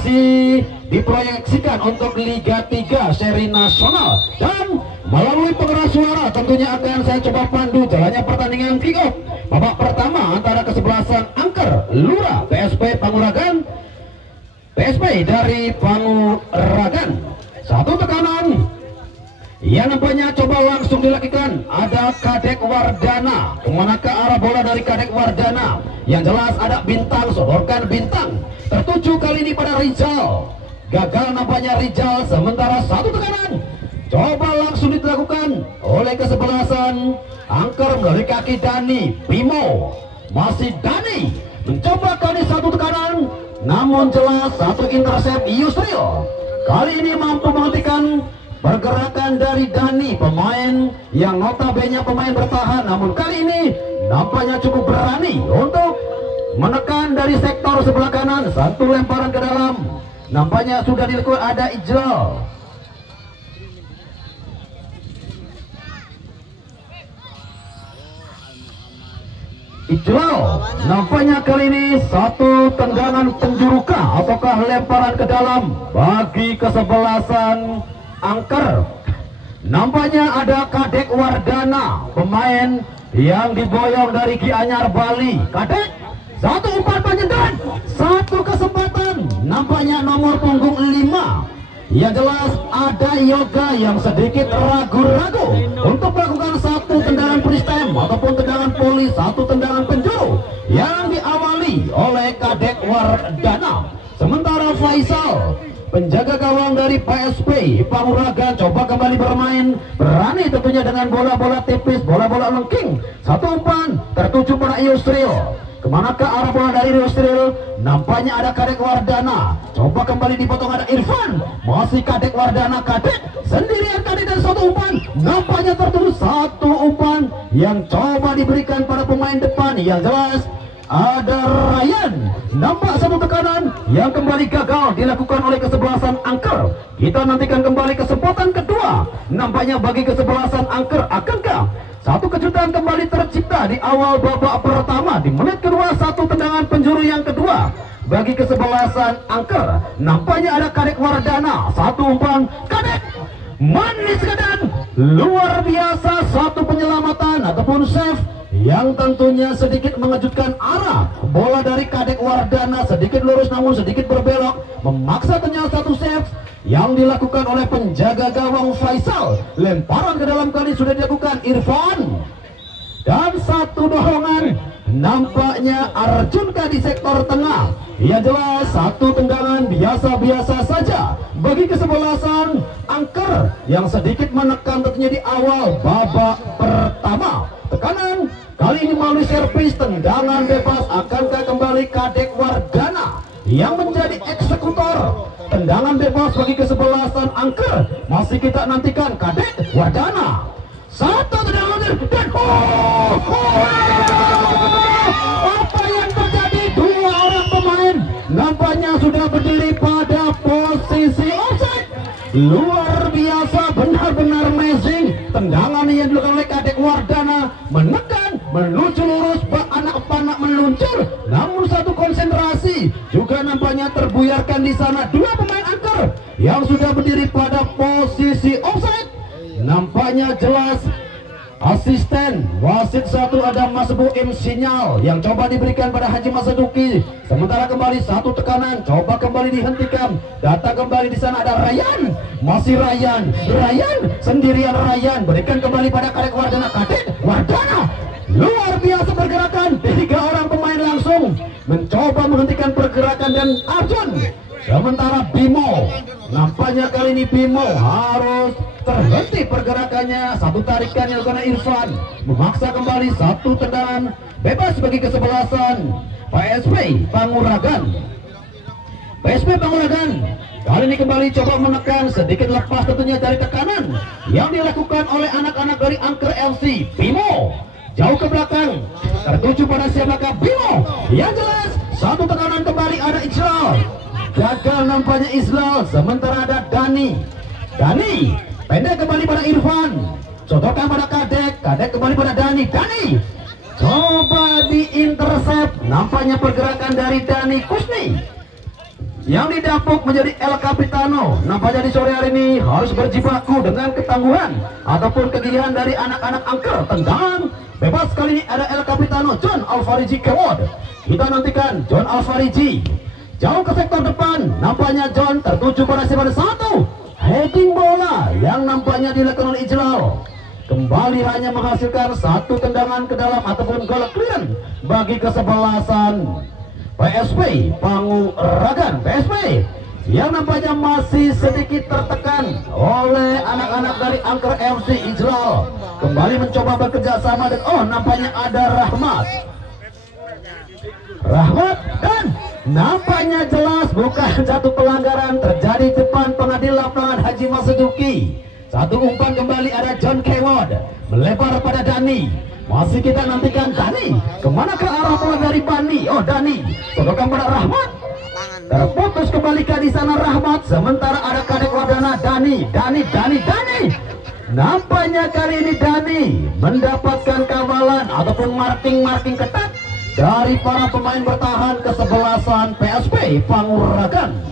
masih diproyeksikan untuk Liga 3 seri nasional, dan melalui pengeras suara tentunya akan saya coba pandu jalannya pertandingan kick off babak pertama antara kesebelasan Angker Lura PSP Panguragan. PSP dari Panguragan, satu tekanan yang nampaknya coba langsung dilakukan. Ada Kadek Wardana, kemana ke arah bola dari Kadek Wardana? Yang jelas ada Bintang, sodorkan Bintang, tertuju kali ini pada Rizal. Gagal nampaknya Rizal, sementara satu tekanan coba langsung dilakukan oleh kesebelasan Angker melalui kaki Dani Bimo. Masih Dani mencoba kali satu tekanan, namun jelas satu intercept Yusril kali ini mampu menghentikan pergerakan dari Dani, pemain yang notabene pemain bertahan, namun kali ini nampaknya cukup berani untuk menekan dari sektor sebelah kanan. Satu lemparan ke dalam, nampaknya sudah dilakukan. Ada Ijlal, nampaknya kali ini satu tendangan penjuruka ataukah lemparan ke dalam bagi kesebelasan Angker. Nampaknya ada Kadek Wardana, pemain yang diboyong dari Gianyar Bali. Kadek, satu umpan panjang dan satu kesempatan. Nampaknya nomor punggung 5. Ya jelas ada Yoga yang sedikit ragu-ragu untuk melakukan satu tendangan freestyle ataupun tendangan poli, satu tendangan penjuru yang diawali oleh Kadek Wardana. Sementara Faisal, penjaga gawang dari PSP Panguragan, coba kembali bermain berani tentunya dengan bola-bola tipis, bola-bola lengking. Satu umpan tertuju pada Yusril. Kemana ke arah bola dari Yusril? Nampaknya ada Kadek Wardana, coba kembali dipotong, ada Irfan. Masih Kadek Wardana, Kadek sendirian Kadek, dan satu umpan nampaknya tertuju. Satu umpan yang coba diberikan pada pemain depan. Yang jelas ada Ryan, nampak satu tekanan yang kembali gagal dilakukan oleh kesebelasan Angker. Kita nantikan kembali kesempatan kedua nampaknya bagi kesebelasan Angker. Akankah satu kejutan kembali tercipta di awal babak pertama? Di menit kedua satu tendangan penjuru yang kedua bagi kesebelasan Angker. Nampaknya ada Kadek Wardana, satu umpan Kadek manis kedan luar biasa, satu penyelamatan ataupun save yang tentunya sedikit mengejutkan. Arah bola dari Kadek Wardana sedikit lurus namun sedikit berbelok, memaksa ternyata satu save yang dilakukan oleh penjaga gawang Faisal. Lemparan ke dalam kali sudah dilakukan Irfan, dan satu dorongan nampaknya Arjunka di sektor tengah. Ya jelas satu tendangan biasa-biasa saja bagi kesebelasan Angker yang sedikit menekan tentunya di awal babak pertama. Tekanan kali ini melalui servis tendangan bebas. Akankah kembali Kadek Wardana yang menjadi eksekutor tendangan bebas bagi kesebelasan Angker? Masih kita nantikan Kadek Wardana, satu tendangan dan apa yang terjadi? Dua orang pemain nampaknya sudah berdiri pada posisi offside. Luar biasa, benar-benar amazing. Tendangan yang dilakukan oleh Kadek Wardana menekan menuju lurus, anak panah meluncur, namun satu konsentrasi juga nampaknya terbuyarkan di sana. Dua pemain Angker yang sudah berdiri pada posisi offside. Nampaknya jelas asisten wasit satu ada Mas Buim sinyal yang coba diberikan pada Haji Masaduki. Sementara kembali satu tekanan coba kembali dihentikan. Datang kembali di sana ada Ryan, masih Ryan sendirian. Ryan berikan kembali pada Kadek Wardana. Kadek Wardana luar biasa pergerakan, tiga orang pemain langsung mencoba menghentikan pergerakan dan Arjun. Sementara Bimo, nampaknya kali ini Bimo harus terhenti pergerakannya. Satu tarikan yang dilakukan Irfan memaksa kembali satu tendangan bebas bagi kesebelasan PSP Panguragan. PSP Panguragan kali ini kembali coba menekan, sedikit lepas tentunya dari tekanan yang dilakukan oleh anak-anak dari Angker FC. Bimo jauh ke belakang, tertuju pada siapakah? Bimo. Yang jelas satu tekanan kembali ada Ijlal, gagal nampaknya Ijlal. Sementara ada Dani pendek kembali pada Irfan, sodorkan pada Kadek kembali pada Dani coba diintercept nampaknya pergerakan dari Dani Kusni. yang didapuk menjadi El Capitano. Nampaknya di sore hari ini harus berjibaku dengan ketangguhan ataupun kegigihan dari anak-anak angker. Tendangan bebas kali ini ada El Capitano John Alfariji Kewod. Kita nantikan John Alfariji jauh ke sektor depan. Nampaknya John tertuju pada siapa satu heading bola yang nampaknya dilakukan oleh Ijlal. Kembali hanya menghasilkan satu tendangan ke dalam ataupun gol clearance bagi kesebelasan PSP Panguragan. PSP yang nampaknya masih sedikit tertekan oleh anak-anak dari Angker FC Ijlal. Kembali mencoba bekerja sama dan nampaknya ada Rahmat dan nampaknya jelas bukan satu pelanggaran terjadi depan pengadilan lapangan Haji Masuduki. Satu umpan kembali ada John Kewod melebar pada Dani. Masih kita nantikan Dani. Kemana ke arah bola dari Bani? Dani sodorkan pada Rahmat. Terputus kembali ke di sana Rahmat. Sementara ada Kadek Wardana Dani. Nampaknya kali ini Dani mendapatkan kawalan ataupun marking ketat dari para pemain bertahan kesebelasan PSP Panguragan.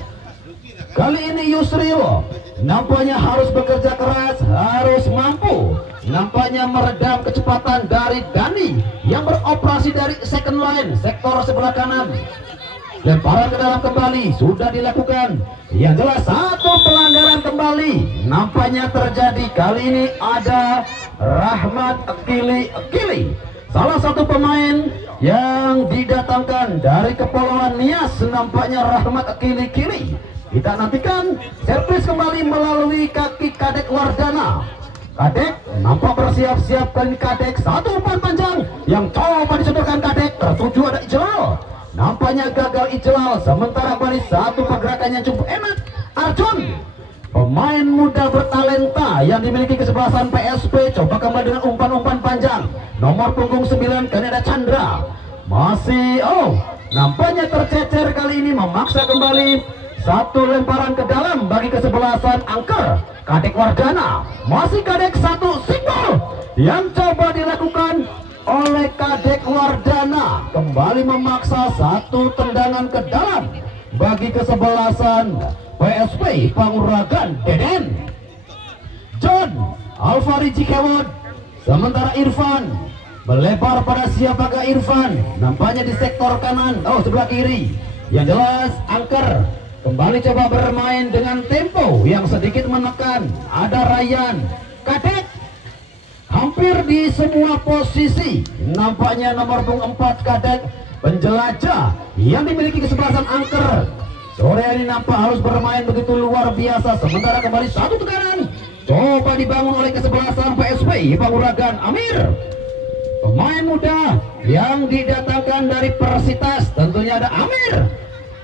Kali ini Yusril nampaknya harus bekerja keras, harus mampu nampaknya meredam kecepatan dari Dani yang beroperasi dari second line sektor sebelah kanan. Lemparan ke dalam kembali sudah dilakukan. Yang jelas satu pelanggaran kembali nampaknya terjadi. Kali ini ada Rahmat Akili, salah satu pemain yang didatangkan dari Kepulauan Nias. Nampaknya Rahmat Akili. Kita nantikan servis kembali melalui kaki Kadek Wardana. Kadek nampak bersiap-siap kali Kadek. Satu umpan panjang yang coba disodorkan Kadek. Tertuju ada Ijlal. Nampaknya gagal Ijlal. Sementara kembali satu pergerakan yang cukup enak. Arjun, pemain muda bertalenta yang dimiliki kesebelasan PSP, coba kembali dengan umpan-umpan panjang. Nomor punggung 9 kali ada Chandra. Masih nampaknya tercecer kali ini, memaksa kembali satu lemparan ke dalam bagi kesebelasan Angker. Kadek Wardana, masih Kadek satu simbol yang coba dilakukan oleh Kadek Wardana. Kembali memaksa satu tendangan ke dalam bagi kesebelasan PSP Panguragan. Deden John Alfariji Kewod. Sementara Irfan melebar pada siapakah Irfan? Nampaknya di sektor kanan, sebelah kiri. Yang jelas Angker kembali coba bermain dengan tempo yang sedikit menekan. Ada Ryan, Kadek hampir di semua posisi. Nampaknya nomor punggung 4 Kadek penjelajah yang dimiliki kesebelasan Angker. Sore ini nampak harus bermain begitu luar biasa. Sementara kembali satu tekanan coba dibangun oleh kesebelasan PSP Panguragan. Amir, pemain muda yang didatangkan dari Persitas. Tentunya ada Amir.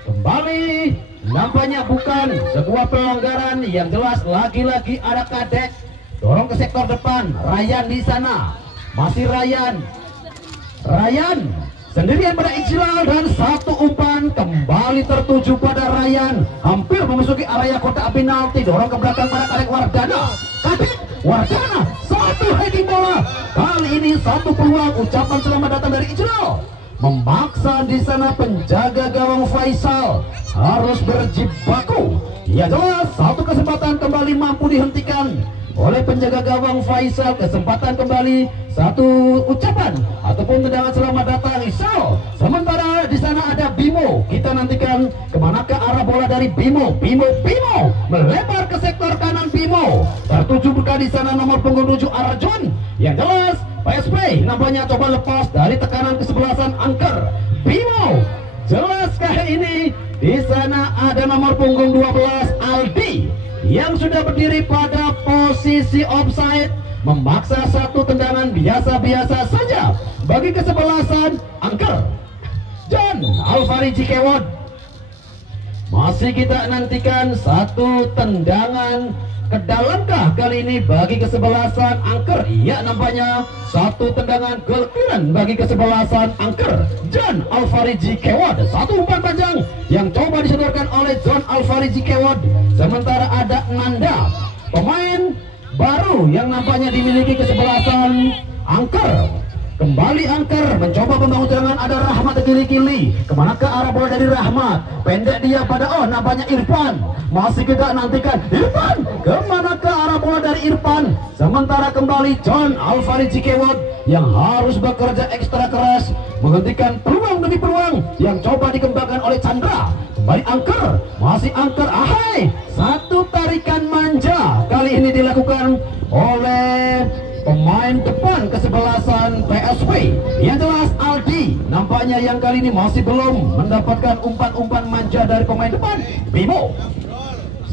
Kembali nampaknya bukan sebuah pelanggaran. Yang jelas lagi-lagi ada Kadek dorong ke sektor depan. Ryan di sana, masih Ryan sendirian pada Ijlal dan satu umpan kembali tertuju pada Ryan. Hampir memasuki area kotak penalti. Dorong ke belakang pada Kadek Wardana. Kadek Wardana satu heading bola. Kali ini satu peluang. Ucapan selamat datang dari Ijlal. Memaksa di sana penjaga gawang Faisal harus berjibaku. Ya jelas satu kesempatan kembali mampu dihentikan oleh penjaga gawang Faisal. Kesempatan kembali satu ucapan ataupun tendangan selamat datang Isal. Sementara di sana ada Bimo. Kita nantikan kemana ke arah bola dari Bimo. Bimo melebar ke sektor kanan. Bimo tertuju buka di sana nomor punggung 7 Arjun. Yang jelas PSP nampaknya coba lepas dari tekanan kesebelasan Angker. Bimo jelas kali ini di sana ada nomor punggung 12 Aldi yang sudah berdiri pada posisi offside, memaksa satu tendangan biasa-biasa saja bagi kesebelasan Angker. John Alfariji Kewod. Masih kita nantikan satu tendangan ke dalamkah kali ini bagi kesebelasan Angker. Ya, nampaknya satu tendangan gol clearance bagi kesebelasan Angker. John Alfariji Kewod. Satu umpan panjang yang coba disodorkan oleh John Alfariji Kewod. Sementara ada Nanda, pemain baru yang nampaknya dimiliki kesebelasan Angker. Kembali Angker mencoba membangun serangan, ada Rahmat kili-kili. Kemana ke arah bola dari Rahmat? Pendek dia pada nampaknya Irfan. Masih kita nantikan Irfan. Kemana ke arah bola dari Irfan? Sementara kembali John Alvari Cikewod yang harus bekerja ekstra keras menghentikan peluang demi peluang yang coba dikembangkan oleh Chandra. Kembali Angker, masih Angker. Ahai, satu tarikan manja kali ini dilakukan oleh pemain depan kesebelasan PSV. Yang jelas Aldi nampaknya yang kali ini masih belum mendapatkan umpan-umpan manja dari pemain depan Bimo.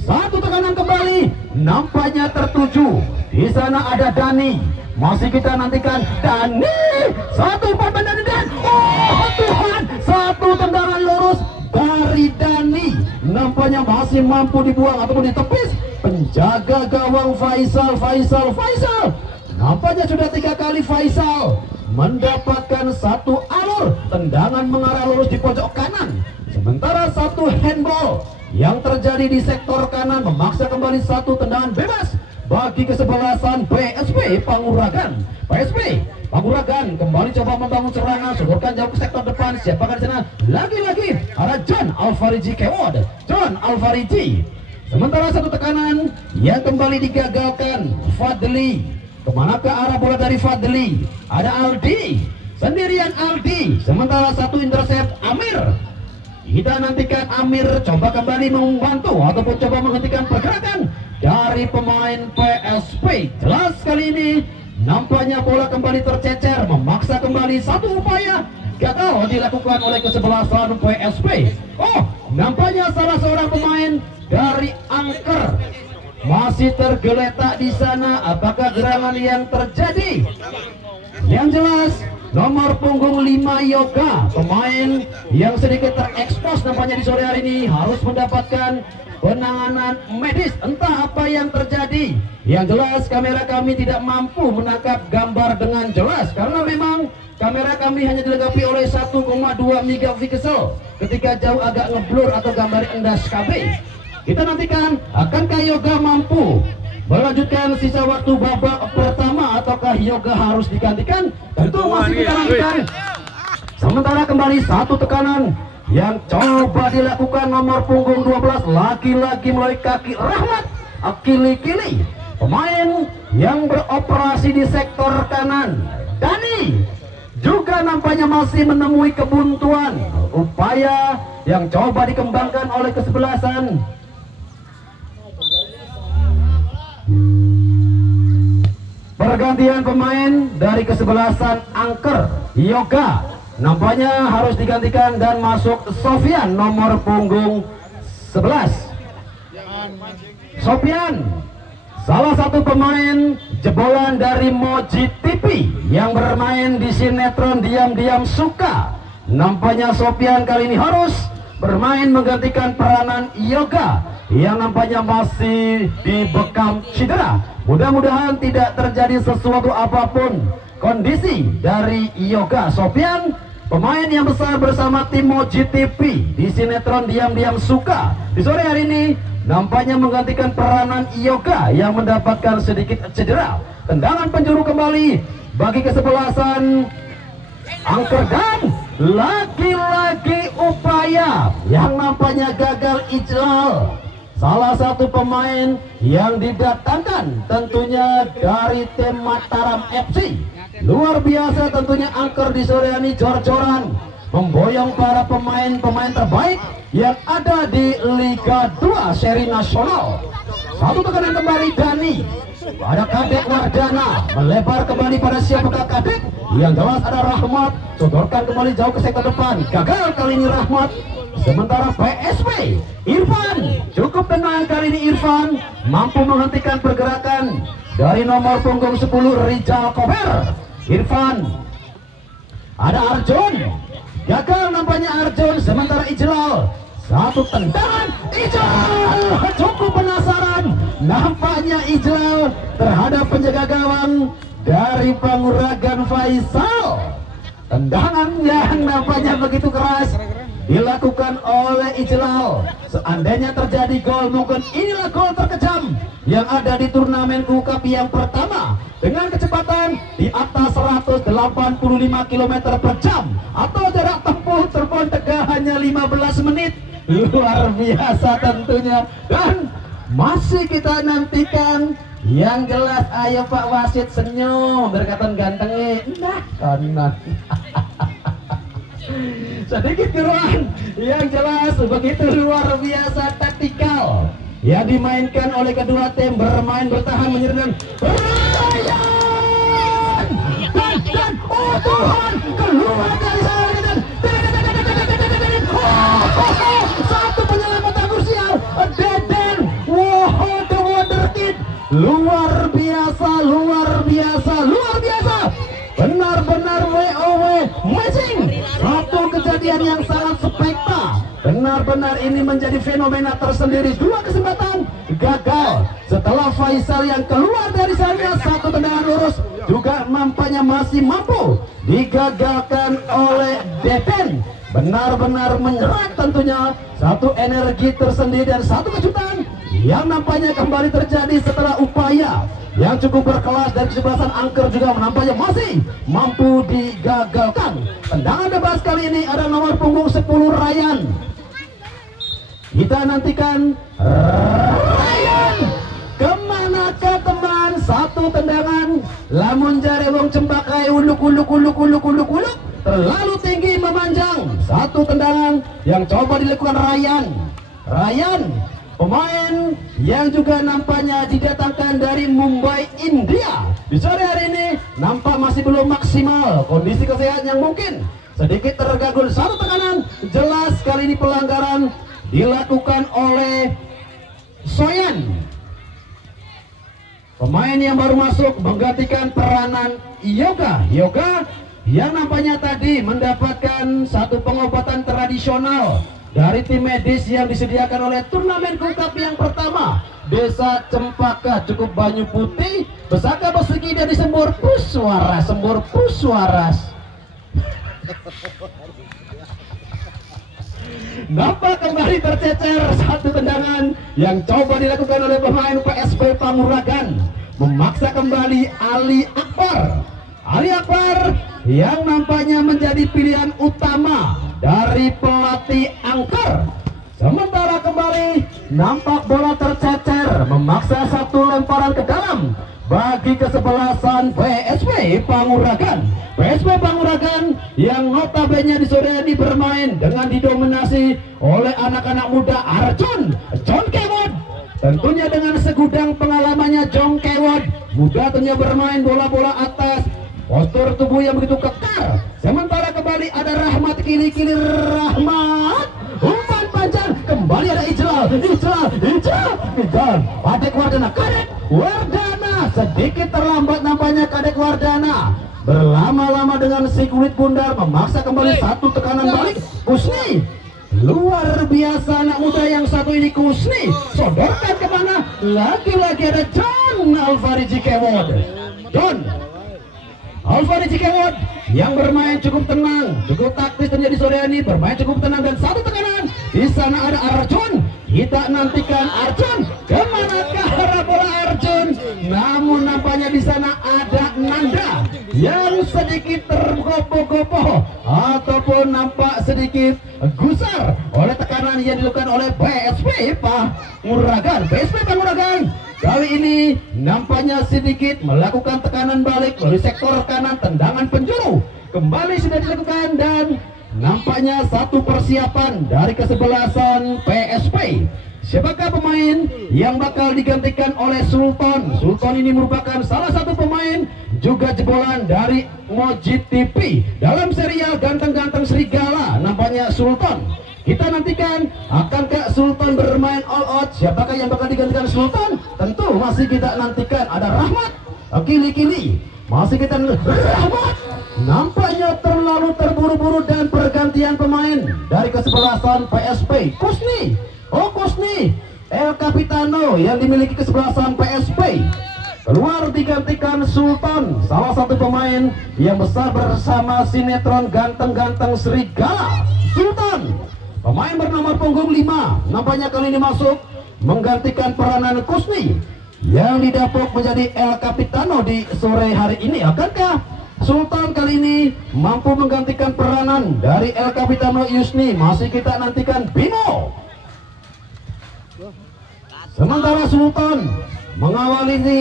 Satu tekanan kembali nampaknya tertuju. Di sana ada Dani. Masih kita nantikan Dani. Satu umpan dari Dan. Oh Tuhan, satu tendangan lurus dari Dani. Nampaknya masih mampu dibuang ataupun ditepis penjaga gawang Faisal. Nampaknya sudah 3 kali Faisal mendapatkan satu alur tendangan mengarah lurus di pojok kanan. Sementara satu handball yang terjadi di sektor kanan memaksa kembali satu tendangan bebas bagi kesebelasan PSV Panguragan. PSV Panguragan kembali coba membangun serangan, sodorkan jauh ke sektor depan. Siapakah di sana? Lagi-lagi ada John Alvariji Kewod. John Alvariji. Sementara satu tekanan yang kembali digagalkan Fadli. Kemana ke arah bola dari Fadli? Ada Aldi. Sendirian Aldi. Sementara satu intercept Amir. Kita nantikan Amir coba kembali membantu ataupun coba menghentikan pergerakan dari pemain PSV. Jelas kali ini nampaknya bola kembali tercecer, memaksa kembali satu upaya gagal dilakukan oleh kesebelasan PSV. Oh, nampaknya salah seorang pemain dari Angker masih tergeletak di sana. Apakah gerangan yang terjadi? Yang jelas nomor punggung 5 Yoga, pemain yang sedikit terekspos nampaknya di sore hari ini, harus mendapatkan penanganan medis. Entah apa yang terjadi. Yang jelas kamera kami tidak mampu menangkap gambar dengan jelas karena memang kamera kami hanya dilengkapi oleh 1,2 megapiksel. Ketika jauh agak ngeblur atau gambar endas KB. Kita nantikan akankah Yoga mampu melanjutkan sisa waktu babak pertama ataukah Yoga harus digantikan? Tentu masih kita nantikan. Sementara kembali satu tekanan yang coba dilakukan nomor punggung 12 lagi-lagi melalui kaki Rahmat Akili-kili, pemain yang beroperasi di sektor kanan. Dani juga nampaknya masih menemui kebuntuan. Upaya yang coba dikembangkan oleh kesebelasan pergantian pemain dari kesebelasan Angker Yoga nampaknya harus digantikan dan masuk Sofyan nomor punggung 11. Sofyan salah satu pemain jebolan dari Moji TV yang bermain di sinetron Diam-Diam Suka. Nampaknya Sofyan kali ini harus bermain menggantikan peranan Yoga yang nampaknya masih dibekam cedera. Mudah-mudahan tidak terjadi sesuatu apapun kondisi dari Yoga. Sofyan, pemain yang besar bersama tim Moji TV di sinetron Diam-Diam Suka, di sore hari ini nampaknya menggantikan peranan Yoga yang mendapatkan sedikit cedera. Tendangan penjuru kembali bagi kesebelasan Angker dan lagi-lagi upaya yang nampaknya gagal ijlal. Salah satu pemain yang didatangkan tentunya dari tim Mataram FC. Luar biasa tentunya Angker di sore ini jor-joran memboyong para pemain-pemain terbaik yang ada di Liga 2 seri nasional. Satu tekanan kembali Dani. Ada Kadek Wardana melebar kembali pada siapakah Kadek? Yang jelas ada Rahmat, sodorkan kembali jauh ke sektor depan. Gagal kali ini Rahmat. Sementara PSV Irfan, cukup tenang kali ini Irfan, mampu menghentikan pergerakan dari nomor punggung 10 Rijal Kober. Irfan, ada Arjun, gagal nampaknya Arjun. Sementara Ijlal, satu tendangan Ijlal, cukup penasaran nampaknya Ijlal terhadap penjaga gawang dari Panguragan Faisal. Tendangan yang nampaknya begitu keras dilakukan oleh Ijlal. Seandainya terjadi gol, mungkin inilah gol terkejam yang ada di turnamen Cup yang pertama dengan kecepatan di atas 185 km per jam atau jarak tempuh terbang tegak hanya 15 menit. Luar biasa tentunya, dan masih kita nantikan. Yang jelas, ayo Pak Wasit senyum berkatan gantengnya. Nah, kanan. Sedikit keruan. Yang jelas begitu luar biasa taktikal yang dimainkan oleh kedua tim, bermain bertahan menyerang. Ryan! Dan oh Tuhan, keluar dari sana. Satu penyelamatan krusial. Deden. Wow, the wonder kid. Luar biasa, luar biasa, luar biasa. Benar-benar WOW amazing. Satu kejadian yang sangat spektakuler. Benar-benar ini menjadi fenomena tersendiri. Dua kesempatan gagal setelah Faisal yang keluar dari sana. Satu tendangan lurus juga nampaknya masih mampu digagalkan oleh Deden. Benar-benar menyerang tentunya. Satu energi tersendiri dan satu kejutan yang nampaknya kembali terjadi setelah upaya yang cukup berkelas dari kesebelasan angker juga nampaknya masih mampu digagalkan. Tendangan bebas kali ini ada nomor punggung 10 Ryan. Kita nantikan Ryan. Kemanakah teman? Satu tendangan lamun jare wong cembakai uluk terlalu tinggi memanjang. Satu tendangan yang coba dilakukan Ryan, pemain yang juga nampaknya didatangkan dari Mumbai, India. Di sore hari ini nampak masih belum maksimal kondisi kesehatan yang mungkin sedikit terganggu. Satu tekanan jelas kali ini pelanggaran dilakukan oleh Soyan, pemain yang baru masuk menggantikan peranan Yoga yang nampaknya tadi mendapatkan satu pengobatan tradisional dari tim medis yang disediakan oleh turnamen Cup yang pertama. Desa Cempaka cukup Banyu Putih, Pesaka Persegi dari Sembur Puswaras. Nampak kembali tercecer satu tendangan yang coba dilakukan oleh pemain PSB Panguragan, memaksa kembali Ali Akbar yang nampaknya menjadi pilihan utama dari pelatih angker. Sementara kembali nampak bola tercecer, memaksa satu lemparan ke dalam bagi kesebelasan PSB Panguragan. PSB Panguragan yang notabene di sore ini bermain dengan didominasi oleh anak-anak muda John Kewod. Tentunya dengan segudang pengalamannya John Kewod, muda tentunya bermain bola-bola atas, postur tubuh yang begitu kekar. Sementara kembali ada Rahmat Kili Rahmat, umpan panjang, kembali ada Ijlal. Kadek Wardana sedikit terlambat nampaknya. Kadek Wardana berlama-lama dengan si kulit bundar, memaksa kembali satu tekanan balik. Kusni, luar biasa anak muda yang satu ini. Kusni sodorkan kemana? Lagi-lagi ada John Alvarez Kewod. Alvarez Kewod yang bermain cukup tenang, cukup taktis terjadi sore ini, bermain cukup tenang dan satu tekanan. Di sana ada Arjun. Kita nantikan Arjun, kemanakah arah bola Arjun? Namun nampaknya di sana ada Nanda yang sedikit tergopoh-gopoh ataupun nampak sedikit gusar oleh tekanan yang dilakukan oleh PSB Panguragan. Kali ini nampaknya sedikit melakukan tekanan balik dari sektor kanan, tendangan penjuru kembali sudah dilakukan dan nampaknya satu persiapan dari kesebelasan PSB. Siapakah pemain yang bakal digantikan oleh Sultan? Sultan ini merupakan salah satu pemain juga jebolan dari Moji TV dalam serial Ganteng-Ganteng Serigala. Nampaknya Sultan. Kita nantikan akankah Sultan bermain all out? Siapakah yang bakal digantikan Sultan? Tentu masih kita nantikan. Ada Rahmat, Kili masih kita Rahmat. Nampaknya terlalu terburu-buru dan pergantian pemain dari kesebelasan PSB. Kusni El Capitano yang dimiliki kesebelasan PSB keluar digantikan Sultan, salah satu pemain yang besar bersama sinetron Ganteng-Ganteng Serigala. Sultan. Pemain bernama punggung 5 nampaknya kali ini masuk menggantikan peranan Kusni yang didapuk menjadi El Capitano di sore hari ini. Akankah Sultan kali ini mampu menggantikan peranan dari El Capitano Yusni? Masih kita nantikan Bimo. Sementara Sultan mengawali di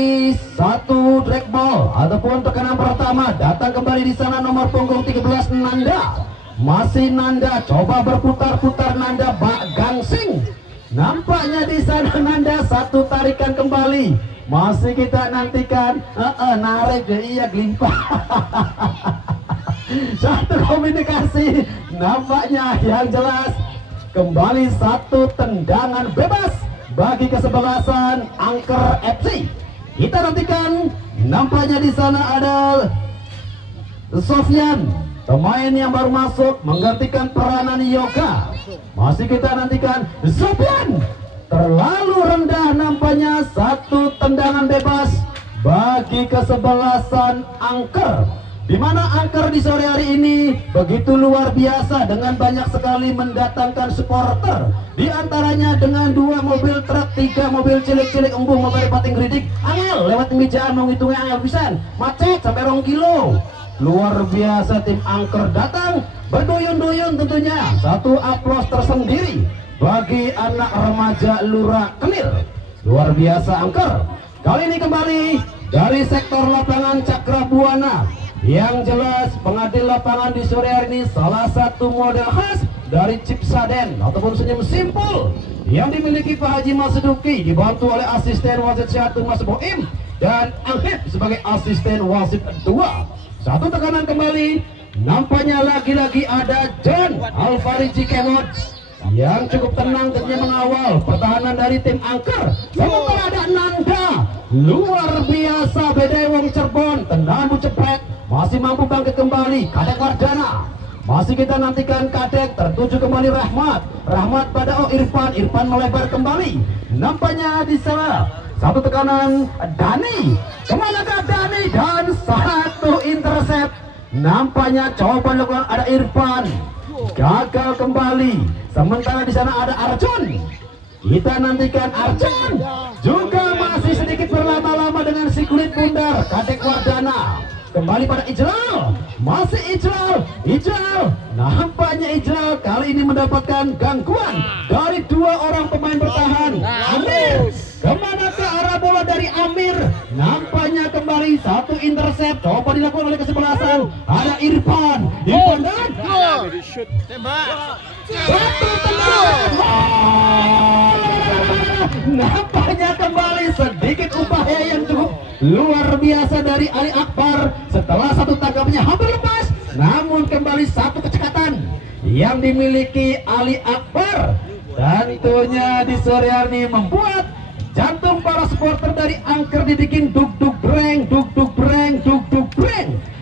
satu drag ball ataupun tekanan pertama, datang kembali di sana nomor punggung 13 Nanda. Masih Nanda, coba berputar-putar Nanda bak gangsing. Nampaknya di sana Nanda satu tarikan kembali. Masih kita nantikan. Narik iya gelimpah. Satu komunikasi nampaknya yang jelas. Kembali satu tendangan bebas bagi kesebelasan Angker FC. Kita nantikan. Nampaknya di sana ada Sofyan, pemain yang baru masuk menggantikan peranan Yoga. Masih kita nantikan. Sofyan terlalu rendah nampaknya, satu tendangan bebas bagi kesebelasan Angker, di mana Angker di sore hari ini begitu luar biasa dengan banyak sekali mendatangkan supporter, di antaranya dengan 2 mobil truk, 3 mobil cilik-cilik embuh mobil pating geridik. Angel lewat pembicaraan menghitungnya angel pisan, macet sampai 2 kilo. Luar biasa tim Angker datang berduyun-duyun tentunya. Satu aplaus tersendiri bagi anak remaja Lurah Kelir. Luar biasa Angker. Kali ini kembali dari sektor lapangan Cakra Buana. Yang jelas pengadil lapangan di sore hari ini salah satu model khas dari Cipsaden ataupun senyum simpul yang dimiliki Pak Haji Masuduki, dibantu oleh asisten wasit 1 Mas Boim dan Angkep sebagai asisten wasit 2. Satu tekanan kembali, nampaknya lagi-lagi ada John Alfariji Kemod yang cukup tenang tentunya mengawal pertahanan dari tim Angker. Sementara ada Nanda, luar biasa bedai wong Cirebon, tendangan bucepret, masih mampu bangkit kembali. Kadek Wardana, masih kita nantikan Kadek, tertuju kembali Rahmat pada Irfan melebar kembali. Nampaknya di sana satu tekanan Dani, kemanakah Dani, dan satu intercept. Nampaknya coba lakukan ada Irfan, gagal kembali. Sementara di sana ada Arjun. Kita nantikan Arjun juga masih sedikit berlama-lama dengan si kulit bundar Kadek Wardana. Kembali pada Ijlal, masih Ijlal. Nampaknya Ijlal kali ini mendapatkan gangguan dari 2 orang pemain bertahan. Amir, kemana ke arah bola dari Amir? Nampaknya kembali satu intercept, coba dilakukan oleh kesebelasan. Ada Irfan dan satu tendangan. Nampaknya kembali sedikit upaya yang cukup luar biasa dari Ali Akbar. Setelah satu tanggapannya hampir lepas, namun kembali satu kecekatan yang dimiliki Ali Akbar. Tentunya di sore hari ini membuat jantung para supporter dari Angker dibikin duk-duk breng.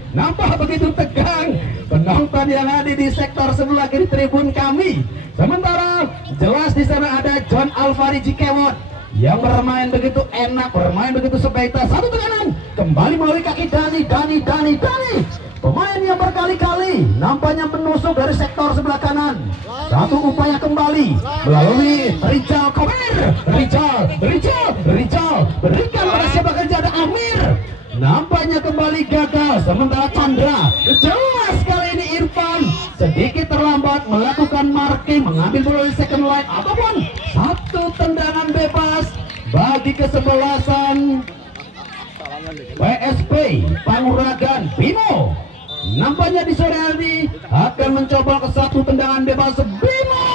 Nampak begitu tegang penonton yang ada di sektor sebelah kiri tribun kami. Sementara jelas di sana ada John Alfariji Kemod yang bermain begitu enak, bermain begitu sebaita. Satu tekanan kembali melalui kaki Dani. Pemain yang berkali-kali nampaknya menusuk dari sektor sebelah kanan. Satu upaya kembali melalui Rijal Komer. Rijal berikan pada siapa kerja, ada Amir. Nampaknya kembali gagal. Sementara Chandra, jelas kali ini Irfan sedikit terlambat melakukan marking, mengambil bola di second line ataupun satu tendangan bebas bagi kesebelasan PSP Panguragan Bimo. Nampaknya di sore hari ini akan mencoba ke satu tendangan bebas. Bimo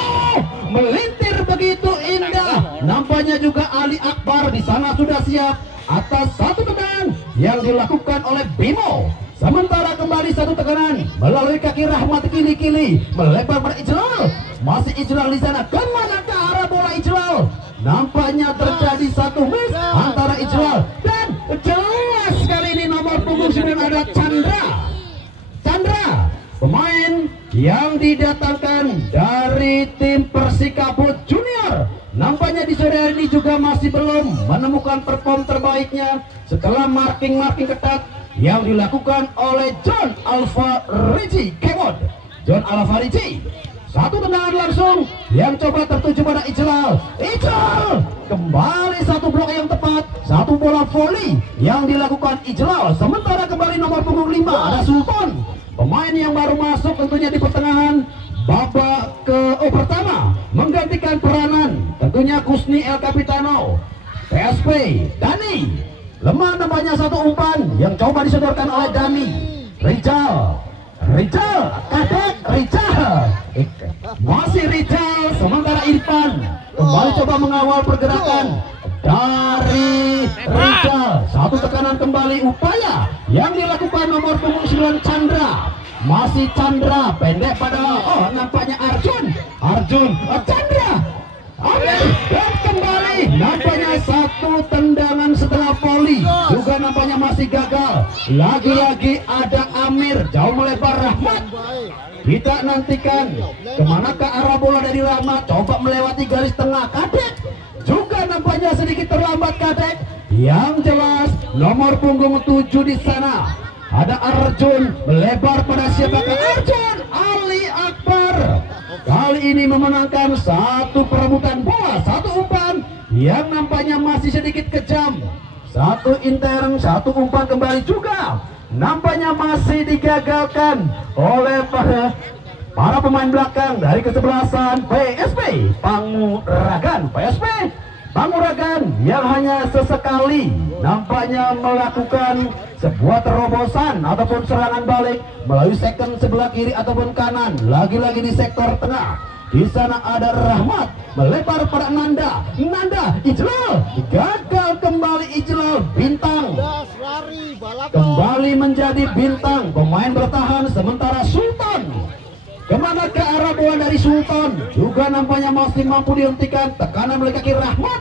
melintir begitu indah. Nampaknya juga Ali Akbar di sana sudah siap atas satu tekanan yang dilakukan oleh Bimo. Sementara kembali satu tekanan melalui kaki Rahmat kili-kili melebar pada Ijlal. Masih Ijlal di sana. Kemana ke arah bola Ijlal? Nampaknya terjadi satu miss antara Ijlal dan jelas kali ini nomor punggung 9 ada Chandra, pemain yang didatangkan dari tim Persikabo Junior. Nampaknya di sore hari ini juga masih belum menemukan perform terbaiknya setelah marking ketat yang dilakukan oleh John Alfariji Kemod. Satu tendangan langsung yang coba tertuju pada Ijlal. Ijlal kembali satu blok yang tepat, satu bola volley yang dilakukan Ijlal. Sementara kembali nomor punggung 5 ada Sultan, pemain yang baru masuk tentunya di pertengahan babak pertama, menggantikan peranan tentunya Kusni El Capitano. PSP Dani lemah nampaknya satu umpan yang coba disodorkan oleh Dani. Rijal, Kadek, Rijal, masih Rijal. Sementara Irfan kembali coba mengawal pergerakan dari Rijal. Satu tekanan kembali, upaya yang dilakukan nomor punggung 9 Chandra. Masih Chandra, pendek pada nampaknya Arjun, Chandra. Dan kembali nampaknya satu tendangan setelah volley juga nampaknya masih gagal. Lagi-lagi ada Amir, jauh melebar Rahmat. Kita nantikan kemanakah arah bola dari Rahmat, coba melewati garis tengah. Kadek juga nampaknya sedikit terlambat Kadek. Yang jelas nomor punggung 7 di sana ada Arjun, melebar pada siapakah? Arjun Ali Akbar kali ini memenangkan satu perebutan bola, satu umpan yang nampaknya masih sedikit kejam. Satu intern, satu umpan kembali juga nampaknya masih digagalkan oleh para pemain belakang dari kesebelasan PSP Panguragan yang hanya sesekali nampaknya melakukan sebuah terobosan ataupun serangan balik melalui second sebelah kiri ataupun kanan. Lagi-lagi di sektor tengah, di sana ada Rahmat, melebar pada Nanda, Ijlal, gagal kembali Ijlal. Bintang kembali menjadi bintang, pemain bertahan. Sementara Sultan, kemana ke arah bola dari Sultan juga nampaknya masih mampu dihentikan. Tekanan melalui kaki Rahmat,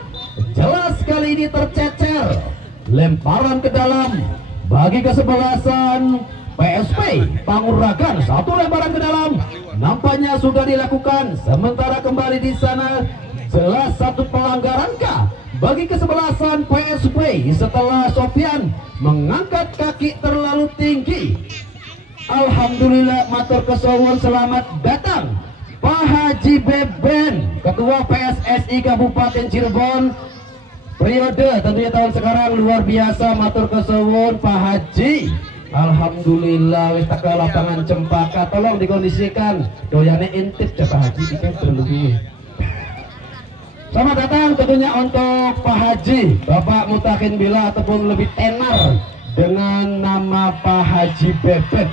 jelas kali ini tercecer. Lemparan ke dalam bagi kesebelasan PSP Panguragan. Satu lemparan ke dalam nampaknya sudah dilakukan. Sementara kembali di sana jelas satu pelanggaran kah bagi kesebelasan PSP setelah Sofian mengangkat kaki terlalu tinggi. Alhamdulillah, matur kesuwun, selamat datang Pak Haji Beben, Ketua PSSI Kabupaten Cirebon periode tentunya tahun sekarang. Luar biasa, matur kesuwun Pak Haji. Alhamdulillah wis teka lapangan Cempaka, tolong dikondisikan doyane intip Pak Haji kita berlebih. Selamat datang tentunya untuk Pak Haji Bapak Mutakin Bila ataupun lebih tenar dengan nama Pak Haji Beben.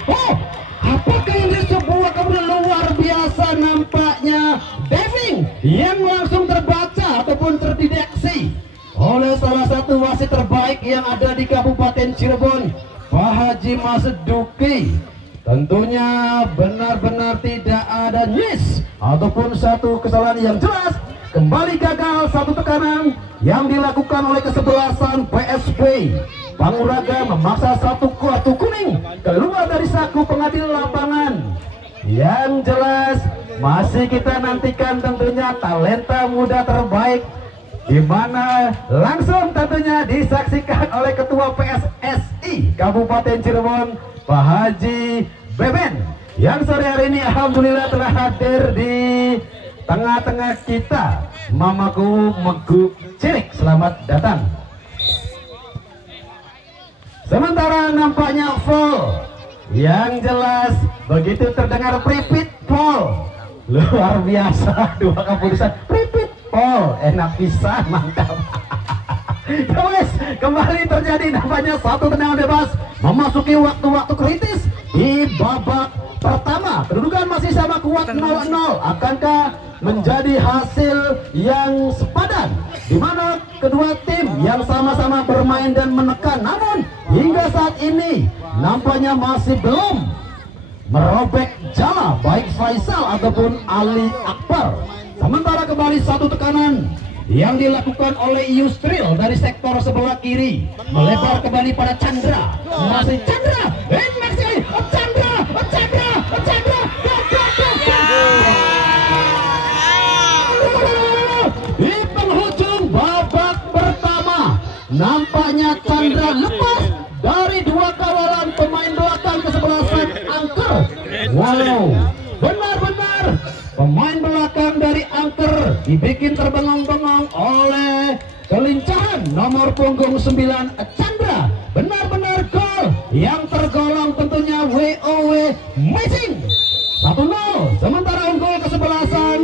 Apakah ini sebuah kemudian luar biasa nampaknya diving yang langsung terbaca ataupun terdeteksi oleh salah satu wasit terbaik yang ada di Kabupaten Cirebon, Pak Haji Maseduki. Tentunya benar-benar tidak ada miss ataupun satu kesalahan yang jelas. Kembali gagal satu tekanan yang dilakukan oleh kesebelasan PSP Panguragan, memaksa satu kartu kuning keluar dari saku pengadil lapangan. Yang jelas masih kita nantikan tentunya talenta muda terbaik, di mana langsung tentunya disaksikan oleh Ketua PSSI Kabupaten Cirebon Pak Haji Beben yang sore hari ini alhamdulillah telah hadir di tengah-tengah kita. Mamaku Megu Cirik, selamat datang. Sementara nampaknya foul, yang jelas begitu terdengar pripit foul, luar biasa dua keputusan pripit foul, enak pisan, mantap. Guys, kembali terjadi nampaknya satu tendangan bebas memasuki waktu-waktu kritis di babak pertama. Kedudukan masih sama kuat 0-0. Akankah menjadi hasil yang sepadan di mana kedua tim yang sama-sama bermain dan menekan, namun hingga saat ini nampaknya masih belum merobek jala baik Faisal ataupun Ali Akbar. Sementara kembali satu tekanan yang dilakukan oleh Yusril dari sektor sebelah kiri, melebar kembali pada Chandra, masih Chandra, di penghujung babak pertama nampaknya Chandra lepas dari dua kawalan pemain belakang kesebelasan Angker. Wow, benar-benar pemain dibikin terbengong-bengong oleh kelincahan nomor punggung 9 Chandra. Benar-benar gol yang tergolong tentunya WOW Amazing 1-0. Sementara unggul kesebelasan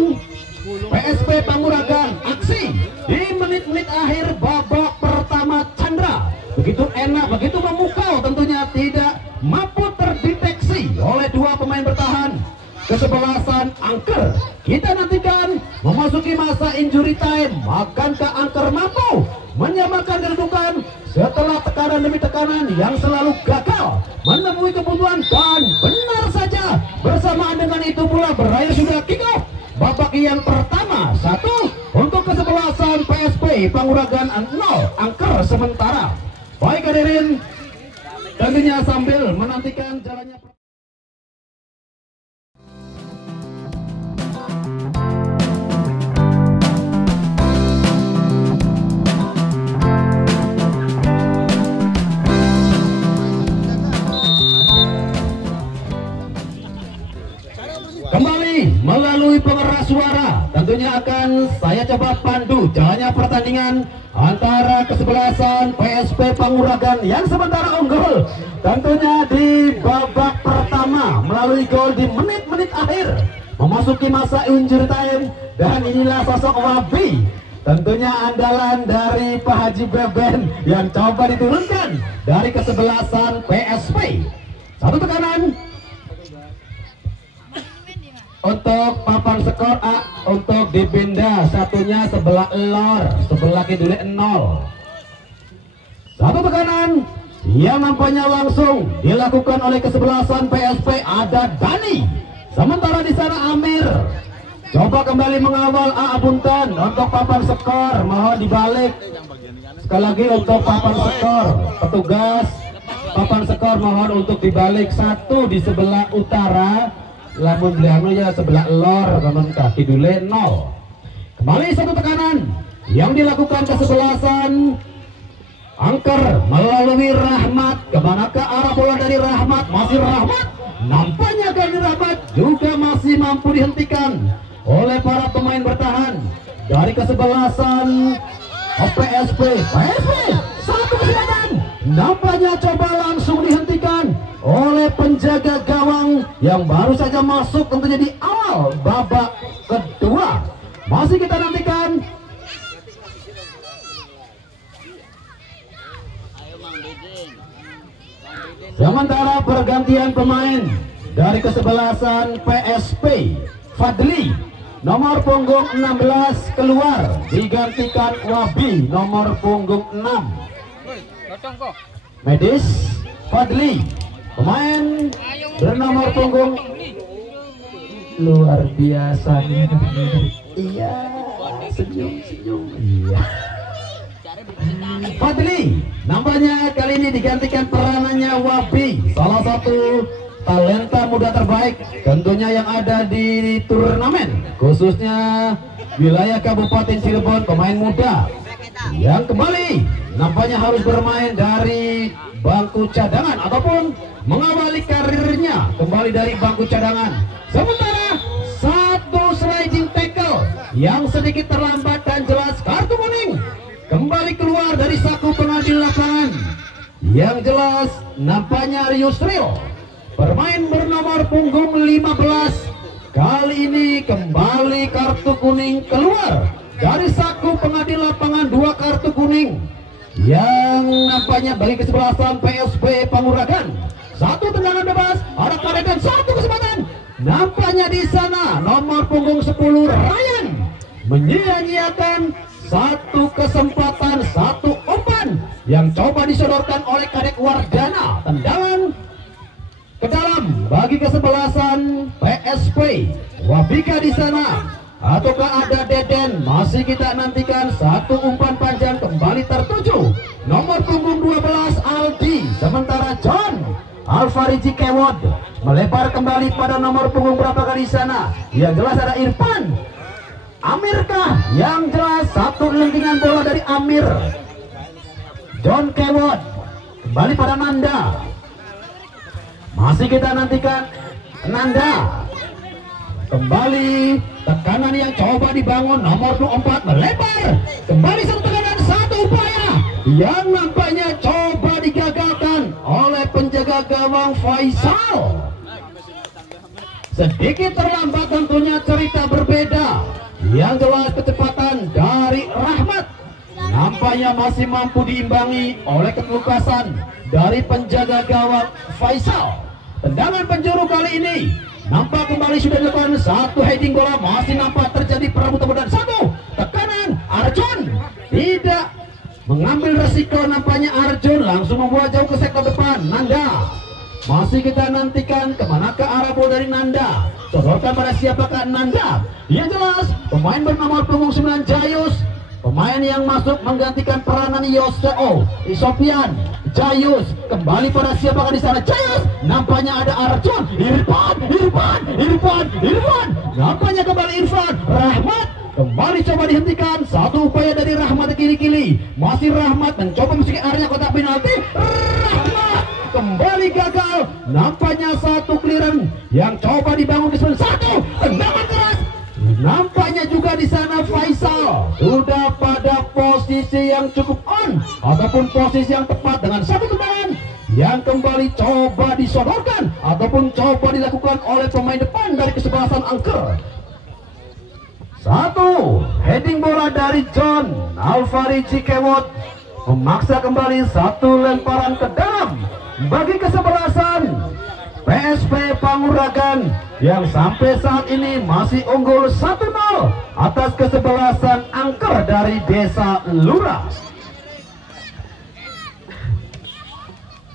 PSP Panguragan. Aksi di menit-menit akhir babak pertama Chandra begitu enak, begitu memukau, tentunya tidak mampu terdeteksi oleh dua pemain bertahan kesebelasan Angker. Kita nantikan memasuki masa injury time, akankah Angker mampu menyamakan kedudukan setelah tekanan demi tekanan yang selalu gagal menemui kebutuhan, dan benar saja bersamaan dengan itu pula berakhir sudah kick off babak yang pertama 1 untuk kesebelasan PSP Panguragan 0 Angker sementara. Baik hadirin, tentunya sambil menantikan jalannya kembali melalui pengeras suara. Tentunya akan saya coba pandu jalannya pertandingan antara kesebelasan PSP Panguragan yang sementara unggul tentunya di babak pertama melalui gol di menit-menit akhir memasuki masa injury time. Dan inilah sosok Wabi, tentunya andalan dari Pak Haji Beben yang coba diturunkan dari kesebelasan PSP. Satu tekanan untuk papan skor A untuk dipindah, satunya sebelah lor, sebelah kidul 0. Satu tekanan yang nampaknya langsung dilakukan oleh kesebelasan PSP, ada Dani. Sementara di sana Amir coba kembali mengawal A Buntan untuk papan skor, mohon dibalik. Sekali lagi untuk papan skor, petugas papan skor mohon untuk dibalik, satu di sebelah utara, lamun ya sebelah lor, kanan kaki dulu 0. Kembali satu tekanan yang dilakukan kesebelasan Angker melalui Rahmat. Kemanakah arah bola dari Rahmat? Masih Rahmat, nampaknya kali Rahmat juga masih mampu dihentikan oleh para pemain bertahan dari kesebelasan PSP. Satu kesempatan nampaknya coba langsung dihentikan oleh penjaga gawang yang baru saja masuk tentunya di awal babak kedua. Masih kita nantikan sementara pergantian pemain dari kesebelasan PSP. Fadli nomor punggung 16 keluar digantikan Wabi nomor punggung 6. Medis Fadli pemain bernomor punggung luar biasa. Iya, senyum. Iya. Fadli nampaknya kali ini digantikan peranannya Wabi, salah satu talenta muda terbaik tentunya yang ada di turnamen, khususnya wilayah Kabupaten Cirebon, pemain muda yang kembali nampaknya harus bermain dari bangku cadangan ataupun mengawali karirnya kembali dari bangku cadangan. Sementara satu sliding tackle yang sedikit terlambat dan jelas kartu kuning kembali keluar dari saku pengadil lapangan, yang jelas nampaknya Yusril bermain bernomor punggung 15. Kali ini kembali kartu kuning keluar dari saku pengadil lapangan, 2 kartu kuning yang nampaknya bagi kesebelasan PSP Panguragan. Satu tendangan bebas, ada karekan, satu kesempatan. Nampaknya di sana nomor punggung 10 Ryan menyia-nyiakan satu kesempatan, satu umpan yang coba disodorkan oleh Kadek Wardana. Tendangan ke dalam bagi kesebelasan PSP. Wabika di sana ataukah ada Deden? Masih kita nantikan. Satu umpan panjang kembali tertuju nomor punggung 12 Aldi. Sementara John Alfariji Kewod melebar kembali pada nomor punggung berapa kali di sana? Yang jelas ada Irfan. Amirkah? Yang jelas satu lentingan bola dari Amir. John Kewod kembali pada Nanda. Masih kita nantikan Nanda. Kembali tekanan yang coba dibangun nomor 24 melebar. Kembali satu tekanan, satu upaya yang nampaknya coba digagalkan oleh penjaga gawang Faisal. Sedikit terlambat tentunya, cerita berbeda. Yang jelas kecepatan dari Rahmat nampaknya masih mampu diimbangi oleh ketelukasan dari penjaga gawang Faisal. Tendangan penjuru kali ini nampak kembali sudah dilakukan satu heading bola, masih nampak terjadi perebutan dan satu tekanan. Arjun tidak mengambil resiko, nampaknya Arjun langsung membuat jauh ke sektor depan. Nanda masih kita nantikan kemana ke arah bola dari Nanda. Sodorkan pada siapakah Nanda? Yang jelas pemain bernomor punggung 9 Jayus, pemain yang masuk menggantikan peranan Yoseo Sofian. Jayus kembali pada siapakah di sana? Jayus, nampaknya ada Arjun. Irfan, nampaknya kembali Irfan. Rahmat kembali coba dihentikan, satu upaya dari Rahmat kiri-kiri. Masih Rahmat mencoba memasuki area kotak penalti. Rahmat kembali gagal. Nampaknya satu clearance yang coba dibangun ke satu tendangan keras. Nampaknya juga di sana Faisal sudah pada posisi yang cukup on ataupun posisi yang tepat dengan satu tendangan yang kembali coba disodorkan ataupun coba dilakukan oleh pemain depan dari kesebelasan Angker. Satu heading bola dari John Alvari Cikewot memaksa kembali satu lemparan ke dalam bagi kesebelasan PSP Panguragan yang sampai saat ini masih unggul 1-0 atas kesebelasan Angker dari Desa Lurah.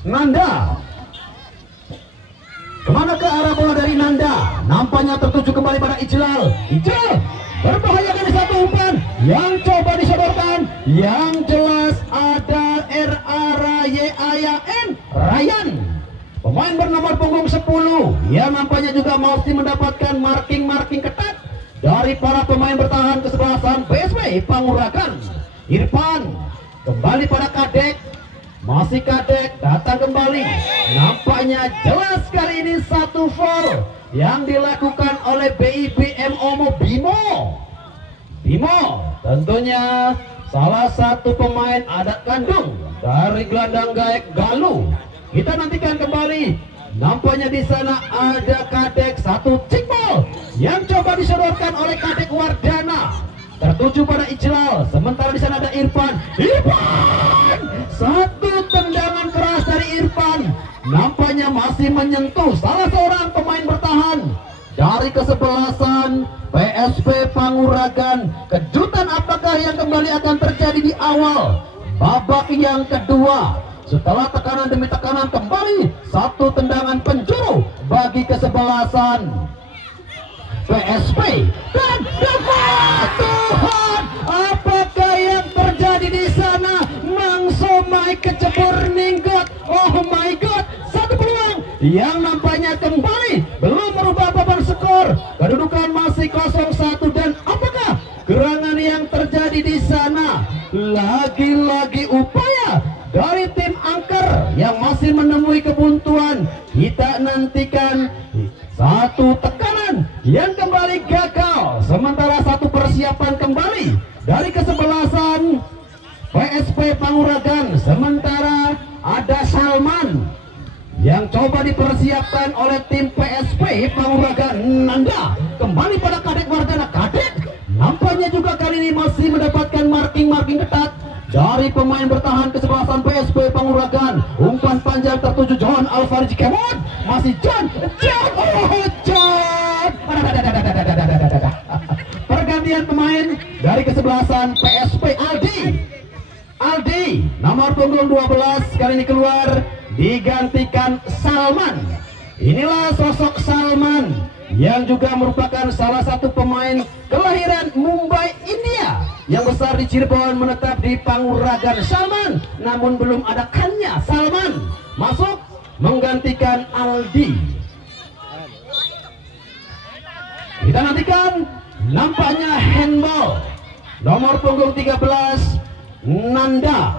Nanda, kemana ke arah bola dari Nanda? Nampaknya tertuju kembali pada Ijlal. Ijlal berbahaya dari satu umpan yang coba disodorkan. Yang jelas ada Ryan, pemain bernomor punggung 10 yang nampaknya juga masih mendapatkan marking ketat dari para pemain bertahan kesebelasan PSP Panguragan. Irfan kembali pada Kadek, masih Kadek datang kembali. Nampaknya jelas kali ini satu foul yang dilakukan oleh BIBM Omo Bimo tentunya salah satu pemain adat kandung dari gelandang Gaek Galuh. Kita nantikan kembali. Nampaknya di sana ada Kadek, satu cikbol yang coba disodorkan oleh Kadek Wardana, tertuju pada Ijlal. Sementara di sana ada Irfan. Satu tendangan keras dari Irfan nampaknya masih menyentuh salah seorang pemain bertahan dari kesebelasan PSP Panguragan. Kejutan apakah yang kembali akan terjadi di awal babak yang kedua? Setelah tekanan demi tekanan, kembali satu tendangan penjuru bagi kesebelasan PSP. Dan Tuhan, apakah yang terjadi di sana? Mangsomai kecebur ninggot. Oh my god, satu peluang yang nampaknya kembali belum merubah papan skor. Kedudukan masih 0-1. Dan apakah gerangan yang terjadi di sana? Lagi-lagi upaya dari tim Angker yang masih menemui kebuntuan. Kita nantikan satu tekanan yang kembali gagal, sementara satu persiapan kembali dari kesebelasan PSP Panguragan. Sementara ada Salman yang coba dipersiapkan oleh tim PSP Panguragan. Nanda kembali pada Kadek Wardana. Kadek nampaknya juga kali ini masih mendapatkan marking ketat dari pemain bertahan kesebelasan PSP Panguragan. Umpan panjang tertuju John Alvari Cikewot. Masih John. Pergantian pemain dari kesebelasan PSP. Aldi nomor punggung 12 kali ini keluar, digantikan Salman. Inilah sosok Salman yang juga merupakan salah satu pemain kelahiran Mumbai, India, yang besar di Cirebon, menetap di Panguragan. Salman, namun belum ada kannya. Salman masuk menggantikan Aldi. Kita nantikan, nampaknya handball nomor punggung 13 Nanda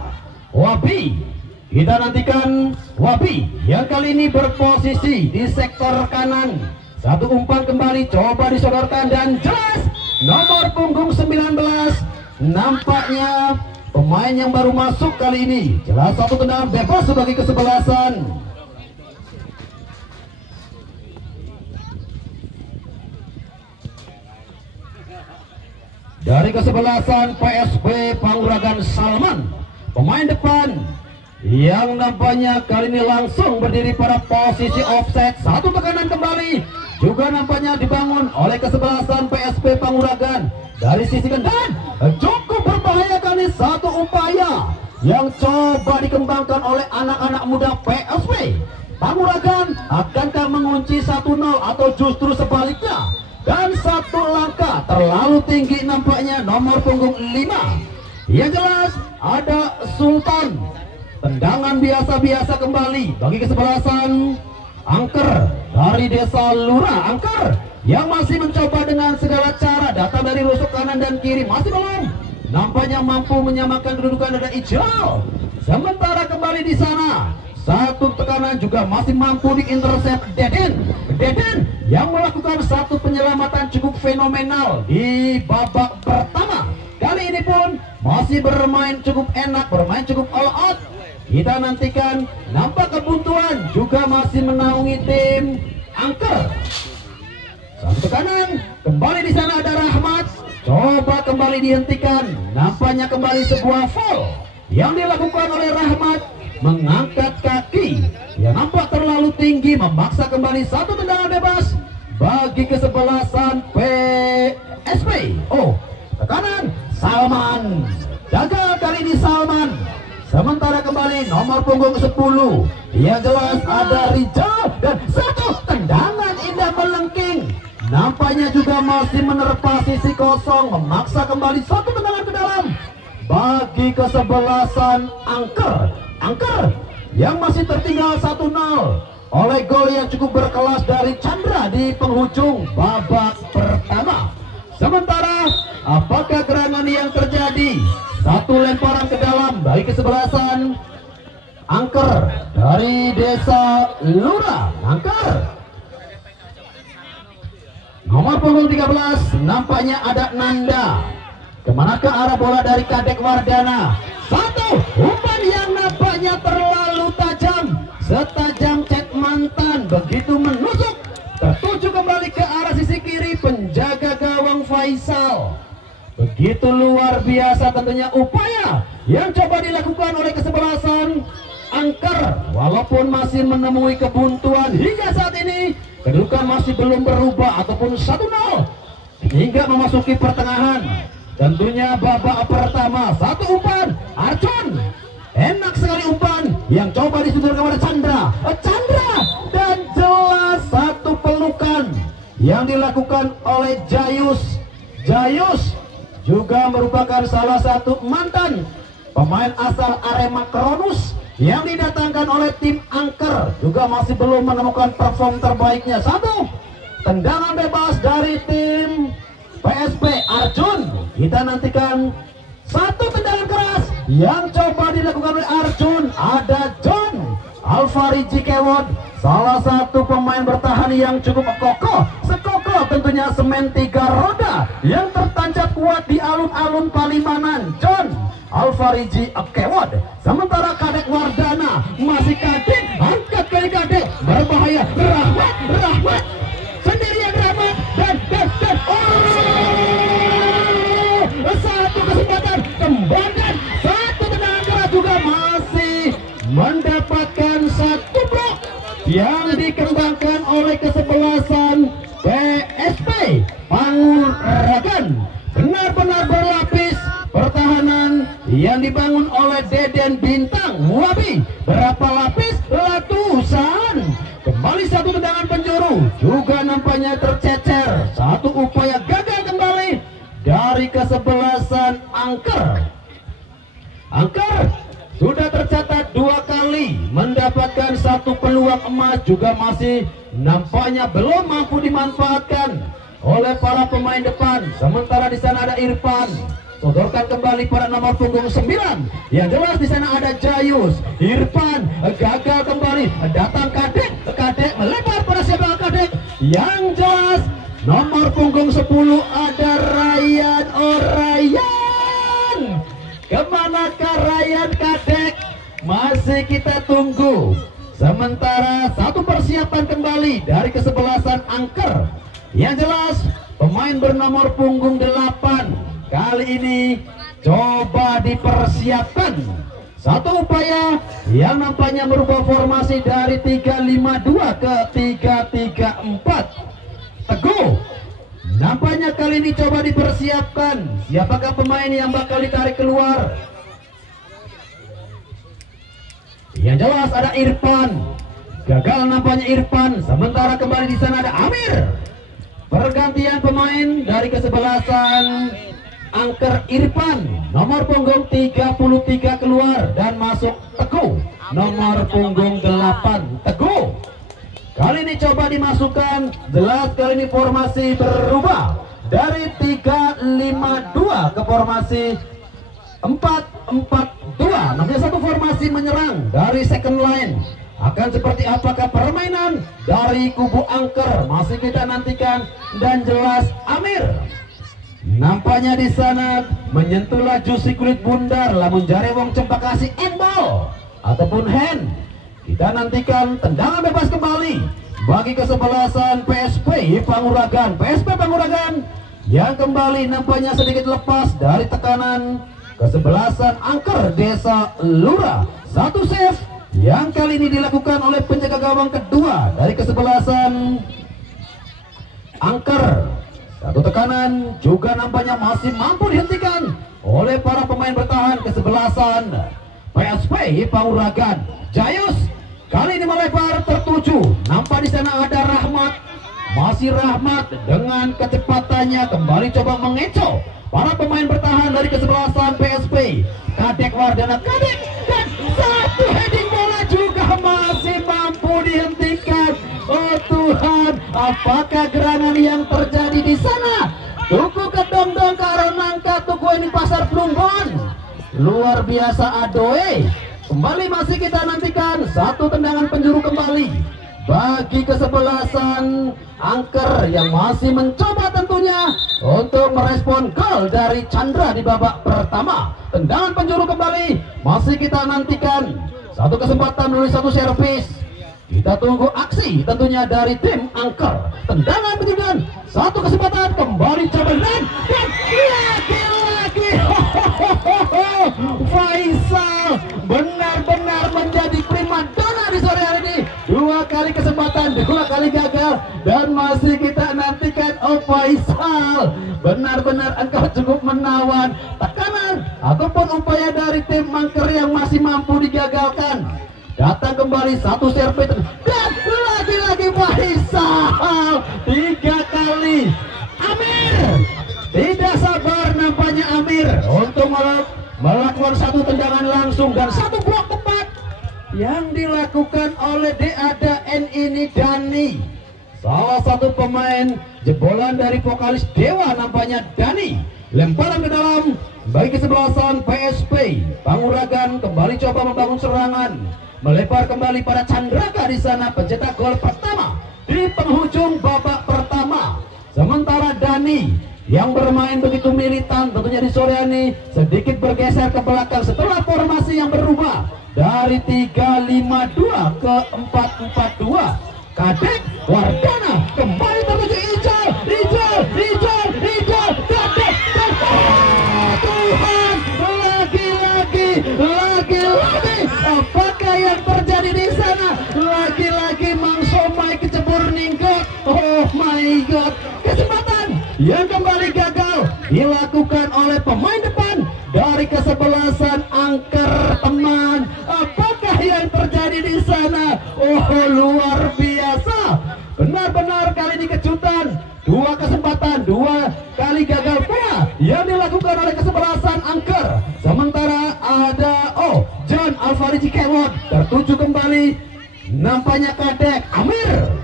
Wabi. Kita nantikan Wabi yang kali ini berposisi di sektor kanan Satu umpan kembali coba disodorkan dan jelas nomor punggung 19. Nampaknya pemain yang baru masuk kali ini. Jelas satu tendangan bebas sebagai kesebelasan. Dari kesebelasan PSB Panguragan Salman, pemain depan yang nampaknya kali ini langsung berdiri pada posisi offset. Satu tekanan kembali juga nampaknya dibangun oleh kesebelasan PSB Panguragan dari sisi kanan. Cukup berbahaya kali satu upaya yang coba dikembangkan oleh anak-anak muda PSB Panguragan. Akankah mengunci 1-0 atau justru sebaliknya? Dan satu langkah terlalu tinggi nampaknya nomor punggung 5. Yang jelas ada Sultan. Tendangan biasa-biasa kembali bagi kesebelasan Angker dari Desa Lurah. Angker yang masih mencoba dengan segala cara datang dari rusuk kanan dan kiri, masih belum nampaknya mampu menyamakan kedudukan dada hijau. Sementara kembali di sana satu tekanan juga masih mampu diintercept Deden yang melakukan satu penyelamatan cukup fenomenal di babak pertama. Kali ini pun masih bermain cukup enak, bermain cukup all out. Kita nantikan, nampak kebuntuan juga masih menaungi tim Angker. Satu tekanan, kembali di sana ada Rahmat, coba kembali dihentikan. Nampaknya kembali sebuah foul yang dilakukan oleh Rahmat, mengangkat kaki yang nampak terlalu tinggi, memaksa kembali satu tendangan bebas bagi kesebelasan PSB. Oh, tekanan Salman, gagal kali ini Salman. Sementara kembali nomor punggung 10 yang jelas ada Rijal dan satu tendangan indah melengking. Nampaknya juga masih menerpa sisi kosong, memaksa kembali satu tendangan ke dalam bagi kesebelasan Angker. Angker yang masih tertinggal 1-0 oleh gol yang cukup berkelas dari Chandra di penghujung babak pertama. Sementara apakah gerangan yang terjadi? Satu lemparan ke dalam bagi kesebelasan Angker dari Desa Lurah. Angker nomor punggung 13, nampaknya ada Nanda. Kemanakah arah bola dari Kadek Wardana? Satu umpan yang nampaknya terlalu tajam, setajam cek mantan, begitu menusuk, tertuju kembali ke arah sisi kiri penjaga gawang Faisal. Begitu luar biasa tentunya upaya yang coba dilakukan oleh kesebelasan Angker. Walaupun masih menemui kebuntuan hingga saat ini, kedudukan masih belum berubah ataupun 1-0 hingga memasuki pertengahan. Tentunya babak pertama, satu umpan Arjun, enak sekali umpan yang coba disodorkan kepada Chandra dan jelas satu pelukan yang dilakukan oleh Jayus juga merupakan salah satu mantan pemain asal Arema Kronus yang didatangkan oleh tim Angker, juga masih belum menemukan perform terbaiknya. Satu tendangan bebas dari tim PSB Arjun. Kita nantikan satu tendangan keras yang coba dilakukan oleh Arjun. Ada John Alfariji Kewod, salah satu pemain bertahan yang cukup kokoh, sekokoh tentunya semen 3 roda yang tertancap kuat di alun-alun Palimanan. John Alfariji Kewod. Sementara Kadek Wardana masih Kadek, angkat kali Kadek, berbahaya. Rahmat sendirian, Rahmat dan satu kesempatan kembangkan satu tendangan keras juga masih mendapatkan satu blok yang dikembangkan oleh kesebelasan PSB Panguragan. Benar-benar berlapis pertahanan yang dibangun oleh Deden Bintang Muabi. Berapa lapis? Ratusan. Kembali satu tendangan penjuru juga nampaknya tercecer. Satu upaya gagal kembali dari kesebelasan Angker. Angker sudah tercatat 2 kali mendapatkan satu peluang emas, juga masih nampaknya belum mampu dimanfaatkan oleh para pemain depan. Sementara di sana ada Irfan, sodorkan kembali pada nomor punggung 9. Yang jelas di sana ada Jayus. Irfan gagal kembali, datang Kadek melebar pada siapa Kadek. Yang punggung 10 ada Ryan. Oh Ryan, kemanakah Ryan Kadek? Masih kita tunggu. Sementara satu persiapan kembali dari kesebelasan angker. Yang jelas pemain bernomor punggung 8 kali ini coba dipersiapkan. Satu upaya yang nampaknya merubah formasi dari 3-5-2 ke 3-3-4. Teguh nampaknya kali ini coba dipersiapkan. Siapakah pemain yang bakal ditarik keluar? Yang jelas ada Irfan. Gagal nampaknya Irfan. Sementara kembali di sana ada Amir. Pergantian pemain dari kesebelasan angker. Irfan nomor punggung 33 keluar dan masuk Teguh nomor punggung 8. Teguh kali ini coba dimasukkan. Jelas kali ini formasi berubah dari 3-5-2 ke formasi 4-4-2. Namanya satu formasi menyerang dari second line. Akan seperti apakah permainan dari kubu angker? Masih kita nantikan. Dan jelas Amir nampaknya di sana menyentuh laju si kulit bundar, lamun jare wong cempakasi endball ataupun hand. Kita nantikan tendangan bebas kembali bagi kesebelasan PSP Panguragan. PSP Panguragan yang kembali nampaknya sedikit lepas dari tekanan kesebelasan angker Desa Lura. Satu save yang kali ini dilakukan oleh penjaga gawang kedua dari kesebelasan angker. Satu tekanan juga nampaknya masih mampu dihentikan oleh para pemain bertahan kesebelasan PSP Panguragan. Jayus kali ini melebar tertuju. Nampak di sana ada Rahmat. Masih Rahmat dengan kecepatannya kembali coba mengecoh para pemain bertahan dari kesebelasan PSP. Kadek Wardana, Kadek, dan satu heading bola juga masih mampu dihentikan. Oh Tuhan, apakah gerangan yang terjadi di sana? Tuku kedong-dong karo nangka tuku ini pasar Plumbon. Luar biasa adoe. Kembali masih kita nantikan satu tendangan penjuru kembali bagi kesebelasan angker yang masih mencoba tentunya untuk merespon gol dari Chandra di babak pertama. Tendangan penjuru kembali masih kita nantikan. Satu kesempatan melalui satu servis. Kita tunggu aksi tentunya dari tim angker. Tendangan penjuru, satu kesempatan kembali coba dan lagi-lagi Faisal benar-benar menjadi primadona di sore hari ini. Dua kali kesempatan, dua kali gagal, dan masih kita nantikan. Oh Faisal, benar-benar engkau cukup menawan tekanan ataupun upaya dari tim angker yang masih mampu digagalkan. Datang kembali satu servis dan lagi-lagi Faisal, tiga kali. Amir tidak sabar nampaknya Amir untuk melakukan satu tendangan langsung dan satu blok tepat yang dilakukan oleh DADN ini Dani. Salah satu pemain jebolan dari vokalis Dewa nampaknya Dani. Lemparan ke dalam bagi kesebelasan PSP Panguragan kembali coba membangun serangan. Melebar kembali pada Chandraka di sana, pencetak gol pertama di penghujung babak pertama. Sementara Dani yang bermain begitu militan tentunya di sore ini sedikit bergeser ke belakang setelah formasi yang berubah dari 3-5-2 ke 4-4-2. Kadek Wardana kembali tertuju Ijal, Kadek, Tuhan, lagi-lagi apakah yang terjadi di sana? Lagi-lagi Mang Somai kecebur ninggot. Oh my god, kesempatan yang kembali gagal dilakukan oleh pemain depan dari kesebelasan angker teman. Apakah yang terjadi di sana? Oh luar biasa, benar-benar kali ini kejutan. Dua kesempatan, dua kali gagal pula yang dilakukan oleh kesebelasan angker. Sementara ada John Alvarez Kewot tertuju kembali. Nampaknya Kadek Amir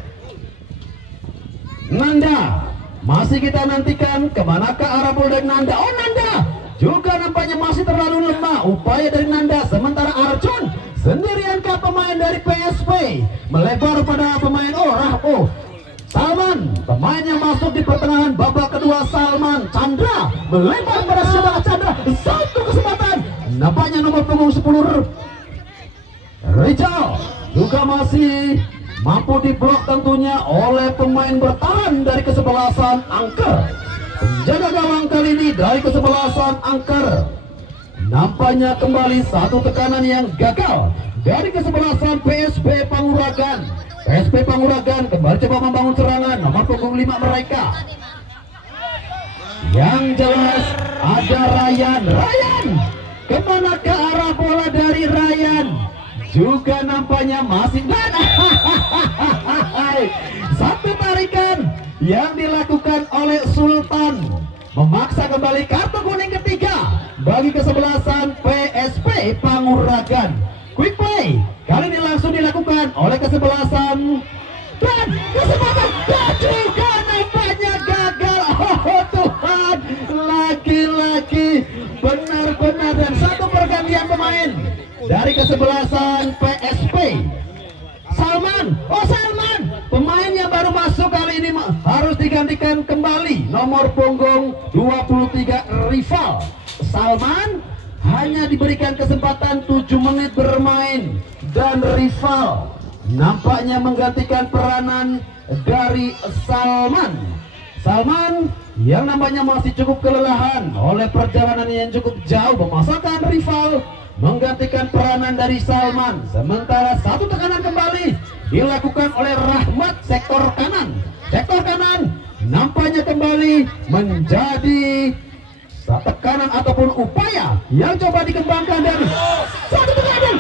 Nanda masih kita nantikan kemanakah arah bola dari Nanda. Oh Nanda juga nampaknya masih terlalu lemah upaya dari Nanda. Sementara Arjun sendiriankah pemain dari PSP melebar pada pemain Salman Salman, pemain yang masuk di pertengahan babak kedua. Salman Chandra melempar pada siapa Chandra, satu kesempatan. Nampaknya nomor punggung 10 Rizal juga masih mampu diblok tentunya oleh pemain bertahan dari kesebelasan Angker. Penjaga gawang kali ini dari kesebelasan Angker. Nampaknya kembali satu tekanan yang gagal dari kesebelasan PSP Panguragan. PSP Panguragan kembali coba membangun serangan nomor punggung 5 mereka. Yang jelas ada Ryan. Kemana ke arah bola dari Ryan? Juga nampaknya masih satu tarikan yang dilakukan oleh Sultan, memaksa kembali kartu kuning ketiga bagi kesebelasan PSP Panguragan. Quick play kali ini langsung dilakukan oleh kesebelasan, dan kesempatan juga nampaknya gagal. Oh Tuhan, lagi-lagi benar-benar, dan satu pergantian pemain dari kesebelasan PSP. Salman, pemain yang baru masuk kali ini harus digantikan kembali nomor punggung 23 Rival. Salman hanya diberikan kesempatan 7 menit bermain, dan Rival nampaknya menggantikan peranan dari Salman yang nampaknya masih cukup kelelahan oleh perjalanan yang cukup jauh. Memasukkan Rival menggantikan peranan dari Salman. Sementara satu tekanan kembali dilakukan oleh Rahmat sektor kanan. Sektor kanan nampaknya kembali menjadi tekanan ataupun upaya yang coba dikembangkan, dan satu tekanan.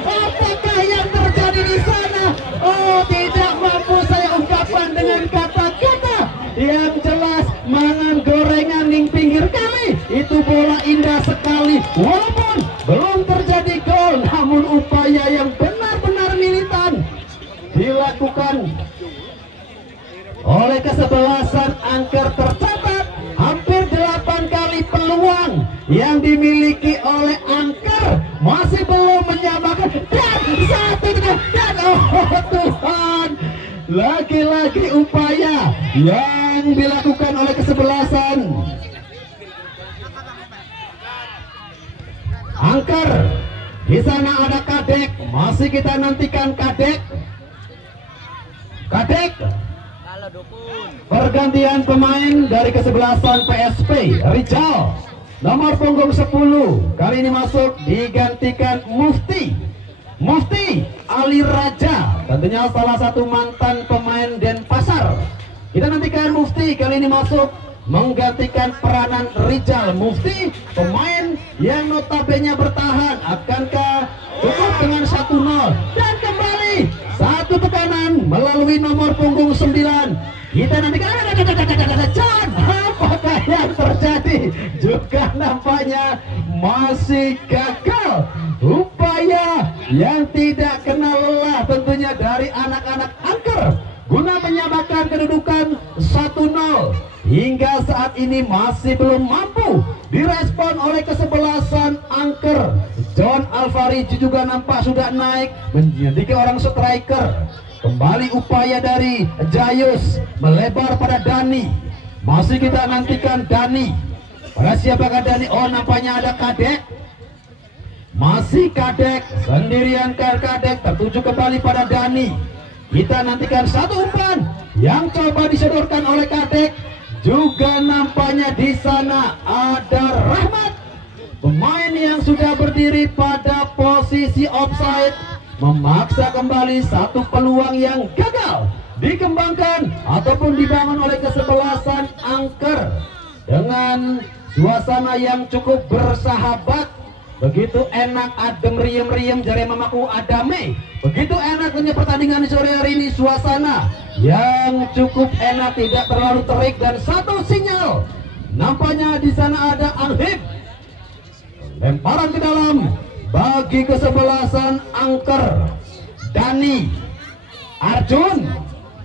Apakah yang terjadi di sana? Oh, tidak mampu saya ungkapkan dengan kata-kata. Yang jelas mangan gorengan ning pinggir kali. Itu bola indah sekali, walaupun belum terjadi gol, namun upaya yang benar-benar militan dilakukan oleh kesebelasan Angker. Tercatat hampir 8 kali peluang yang dimiliki oleh Angker, masih belum menyamakan, dan satu dan oh Tuhan, lagi-lagi upaya yang dilakukan oleh kesebelasan Angker. Di sana ada Kadek, masih kita nantikan Kadek. Pergantian pemain dari kesebelasan PSP. Rizal nomor punggung 10 kali ini masuk, digantikan Mufti Ali Raja, tentunya salah satu mantan pemain Denpasar. Kita nantikan Mufti kali ini masuk menggantikan peranan Rizal. Mufti pemain yang notabene bertahan, akankah cukup dengan 1-0, dan kembali satu tekanan melalui nomor punggung 9. Kita nantikan John, apakah yang terjadi? Juga nampaknya masih gagal. Upaya yang tidak kenal lelah tentunya dari anak-anak Angker guna menyamakan kedudukan 1-0. Hingga saat ini masih belum mampu direspon oleh kesebelasan Angker. John Alvarez juga nampak sudah naik menjadi orang striker. Kembali upaya dari Jayus melebar pada Dani. Masih kita nantikan Dani. Pada siapakah Dani? Oh, nampaknya ada Kadek. Masih Kadek, sendirian Kadek tertuju kembali pada Dani. Kita nantikan satu umpan yang coba disodorkan oleh Kadek. Juga nampaknya di sana ada Rahmat, pemain yang sudah berdiri pada posisi offside, memaksa kembali satu peluang yang gagal dikembangkan ataupun dibangun oleh kesebelasan Angker dengan suasana yang cukup bersahabat. Begitu enak, adem, riem jari mamaku adame. Begitu enak punya pertandingan di sore hari ini, suasana yang cukup enak, tidak terlalu terik, dan satu sinyal. Nampaknya di sana ada Alhib. Lemparan ke dalam bagi kesebelasan Angker. Dani Arjun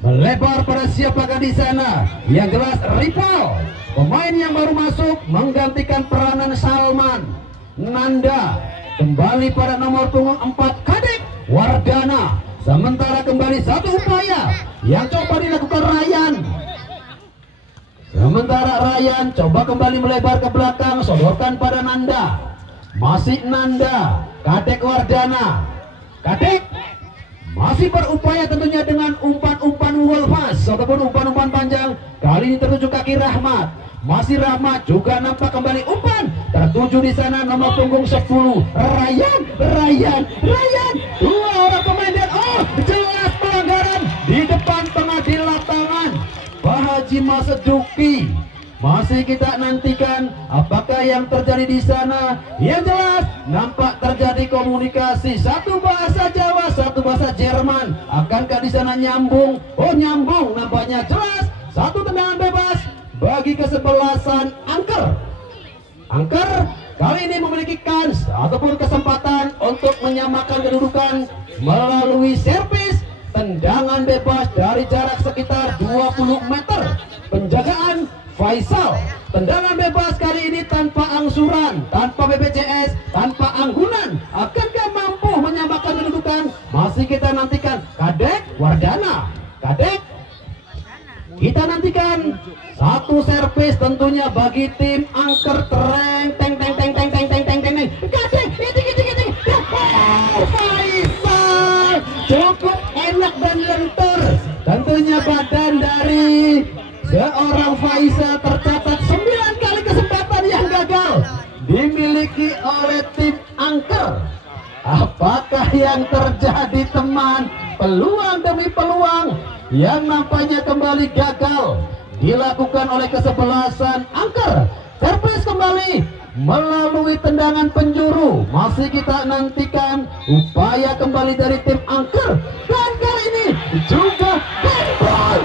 melebar pada siapakah di sana? Yang jelas Rival, pemain yang baru masuk menggantikan peranan Salman. Nanda kembali pada nomor punggung 4 Kadek Wardana. Sementara kembali satu upaya yang coba dilakukan Ryan. Sementara Ryan coba kembali melebar ke belakang, sodorkan pada Nanda. Masih Nanda, Kadek Wardana. Kadek masih berupaya tentunya dengan umpan-umpan wolfas ataupun umpan-umpan panjang. Kali ini tertuju kaki Rahmat. Masih Rahmat juga nampak kembali umpan tertuju di sana nomor punggung 10 Ryan. Dua orang pemain dan jelas pelanggaran di depan pengadil lapangan Pak Haji Maseduki. Masih kita nantikan apakah yang terjadi di sana. Yang jelas nampak terjadi komunikasi, satu bahasa Jawa, satu bahasa Jerman. Akankah di sana nyambung? Oh nyambung, nampaknya jelas. Satu tendangan bebas bagi kesebelasan Angker. Angker kali ini memiliki kans ataupun kesempatan untuk menyamakan kedudukan melalui servis tendangan bebas dari jarak sekitar 20 meter. Penjagaan Faisal, tendangan bebas kali ini tanpa angsuran, tanpa BPJS, tanpa anggunan. Akankah mampu menyamakan kedudukan? Masih kita nantikan. Kadek Wardana, Kadek kita nantikan satu servis tentunya bagi tim Angker. Kadek Faisal cukup enak dan lentur. Tentunya badan dari seorang Faisal tercatat 9 kali kesempatan yang gagal dimiliki oleh tim Angker. Apakah yang terjadi teman? Peluang demi peluang yang nampaknya kembali gagal dilakukan oleh kesebelasan Angker. Servis kembali melalui tendangan penjuru. Masih kita nantikan upaya kembali dari tim Angker. Dan kali ini juga handball.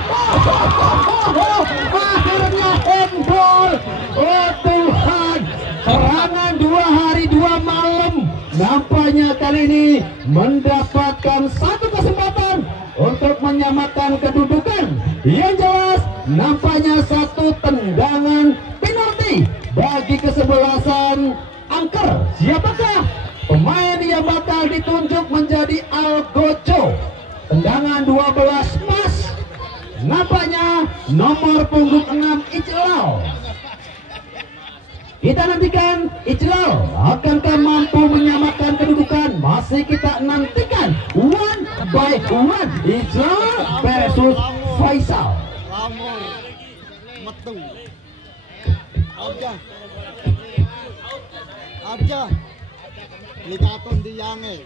Akhirnya handball. Oh Tuhan, serangan 2 hari 2 malam nampaknya kali ini mendapatkan satu kesempatan untuk menyamakan kedudukan. Yang jelas nampaknya satu tendangan penalti bagi kesebelasan Angker. Siapakah pemain yang bakal ditunjuk menjadi Algojo? Tendangan 12 pas. Nampaknya nomor punggung 6 Ijlal. Kita nantikan Ijlal akankah mampu menyamakan kedudukan. Masih kita nantikan 1 by 1 Ijlal versus Faisal. Abja ligaton di yange.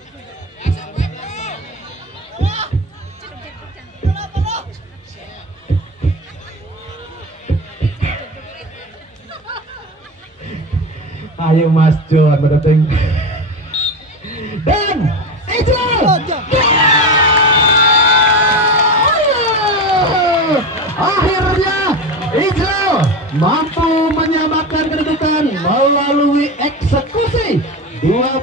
Ayo Mas John berdatang. Dan Ijlal akhirnya Ijlal mampu menyamakan kedudukan melalui eksekusi 12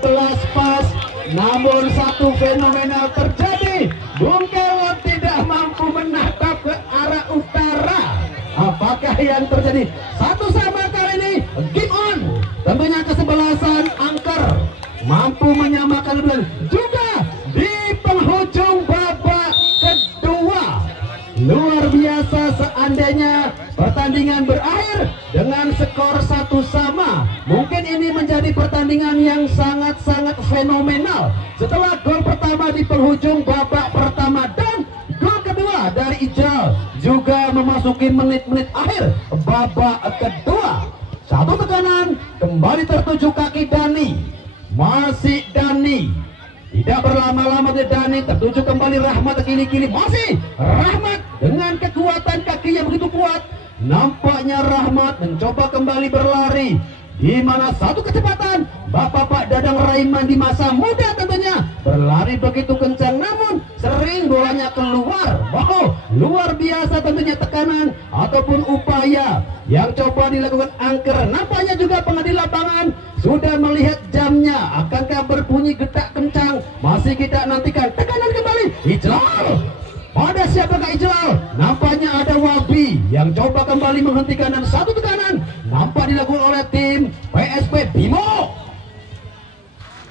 pas. Namun satu fenomenal terjadi. Bung Kelot tidak mampu menatap ke arah utara. Apakah yang terjadi? Satu sama kali ini game on. Tentunya kesebelasan Angker mampu menyamakan kedudukan juga di penghujung babak kedua. Luar biasa seandainya pertandingan berakhir dengan skor 1 sama. Mungkin ini menjadi pertandingan yang sangat-sangat fenomenal. Setelah gol pertama di penghujung babak pertama dan gol kedua dari Ijlal juga memasuki menit-menit akhir babak kedua. Satu tekanan kembali tertuju kaki Dani. Masih Dani. Tidak berlama-lama di Dani, tertuju kembali Rahmat ke kiri-kiri. Masih Rahmat dengan kekuatan kaki yang begitu kuat. Nampaknya Rahmat mencoba kembali berlari, di mana satu kecepatan Bapak Dadang Raiman di masa muda tentunya berlari begitu kencang, namun sering bolanya keluar. Wow, luar biasa tentunya tekanan ataupun upaya yang coba dilakukan Angker. Nampaknya juga pengadil lapangan sudah melihat jamnya, akankah berbunyi getak kencang. Masih kita nantikan tekanan kembali Ijlal. Pada siapakah Ijlal? Nampaknya ada Wabi yang coba kembali menghentikan dan satu tekanan nampak dilakukan oleh tim PSP Bimo.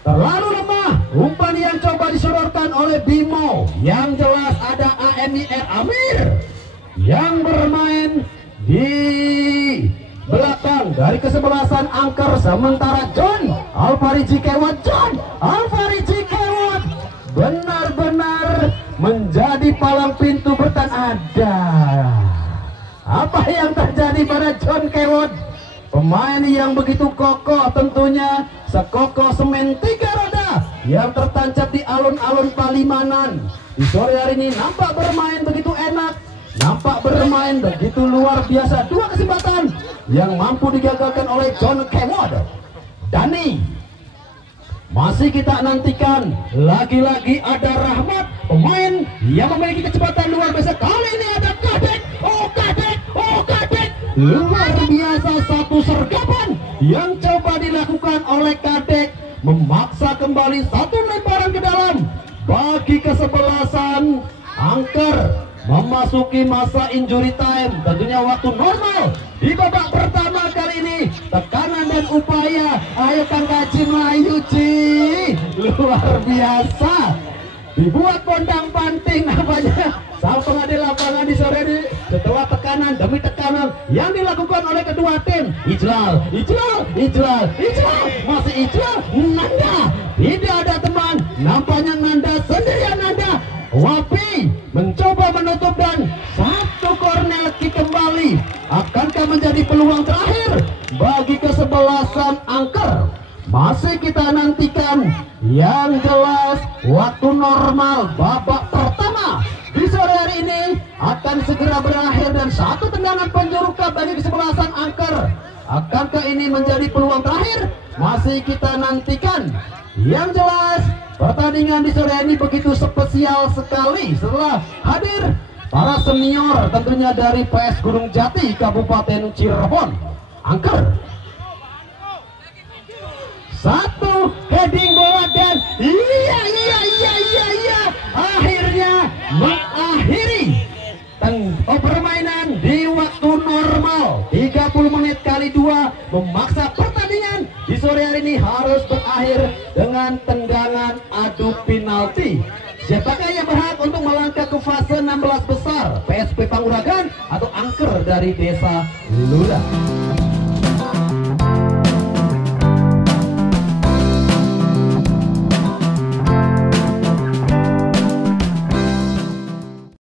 Terlalu lemah umpan yang coba disodorkan oleh Bimo. Yang jelas ada AMIR Amir dari kesebelasan angker, sementara John Alfariji Kewat, John Alfariji Kewat benar-benar menjadi palang pintu bertahan. Ada apa yang terjadi pada John Kewat, pemain yang begitu kokoh, tentunya sekokoh semen 3 roda yang tertancap di alun-alun Palimanan. Di sore hari ini nampak bermain begitu enak, nampak bermain begitu luar biasa. 2 kesempatan yang mampu digagalkan oleh John Kewat. Dani masih kita nantikan, lagi-lagi ada Rahmat, pemain yang memiliki kecepatan luar biasa. Kali ini ada Kadek, Kadek luar biasa, satu sergapan yang coba dilakukan oleh Kadek, memaksa kembali satu lemparan ke dalam bagi kesebelasan angker. Memasuki masa injury time, tentunya waktu normal di babak pertama kali ini. Tekanan dan upaya, ayo Kang Kaci melayu Ci, luar biasa, dibuat pondang panting namanya sang pengadil lapangan di sore ini. Setelah tekanan demi tekanan yang dilakukan oleh kedua tim, Ijlal, masih Ijlal, Nanda, tidak ada teman, nampaknya Nanda sendirian. Nanda Wapi mencoba menutup dan satu corner kick kembali. Akankah menjadi peluang terakhir bagi kesebelasan angker? Masih kita nantikan. Yang jelas waktu normal babak pertama di sore hari ini akan segera berakhir dan satu tendangan penjuru bagi kesebelasan angker. Akankah ini menjadi peluang terakhir? Masih kita nantikan. Yang jelas pertandingan di sore ini begitu spesial sekali setelah hadir para senior tentunya dari PS Gunung Jati Kabupaten Cirebon. Angker satu heading bola dan akhirnya mengakhiri permainan di waktu normal. 30 menit kali 2 memaksa pertandingan di sore hari ini harus berakhir dengan tendangan adu penalti. Siapakah yang berhak untuk melangkah ke fase 16 besar? PSP Panguragan atau angker dari Desa Luda?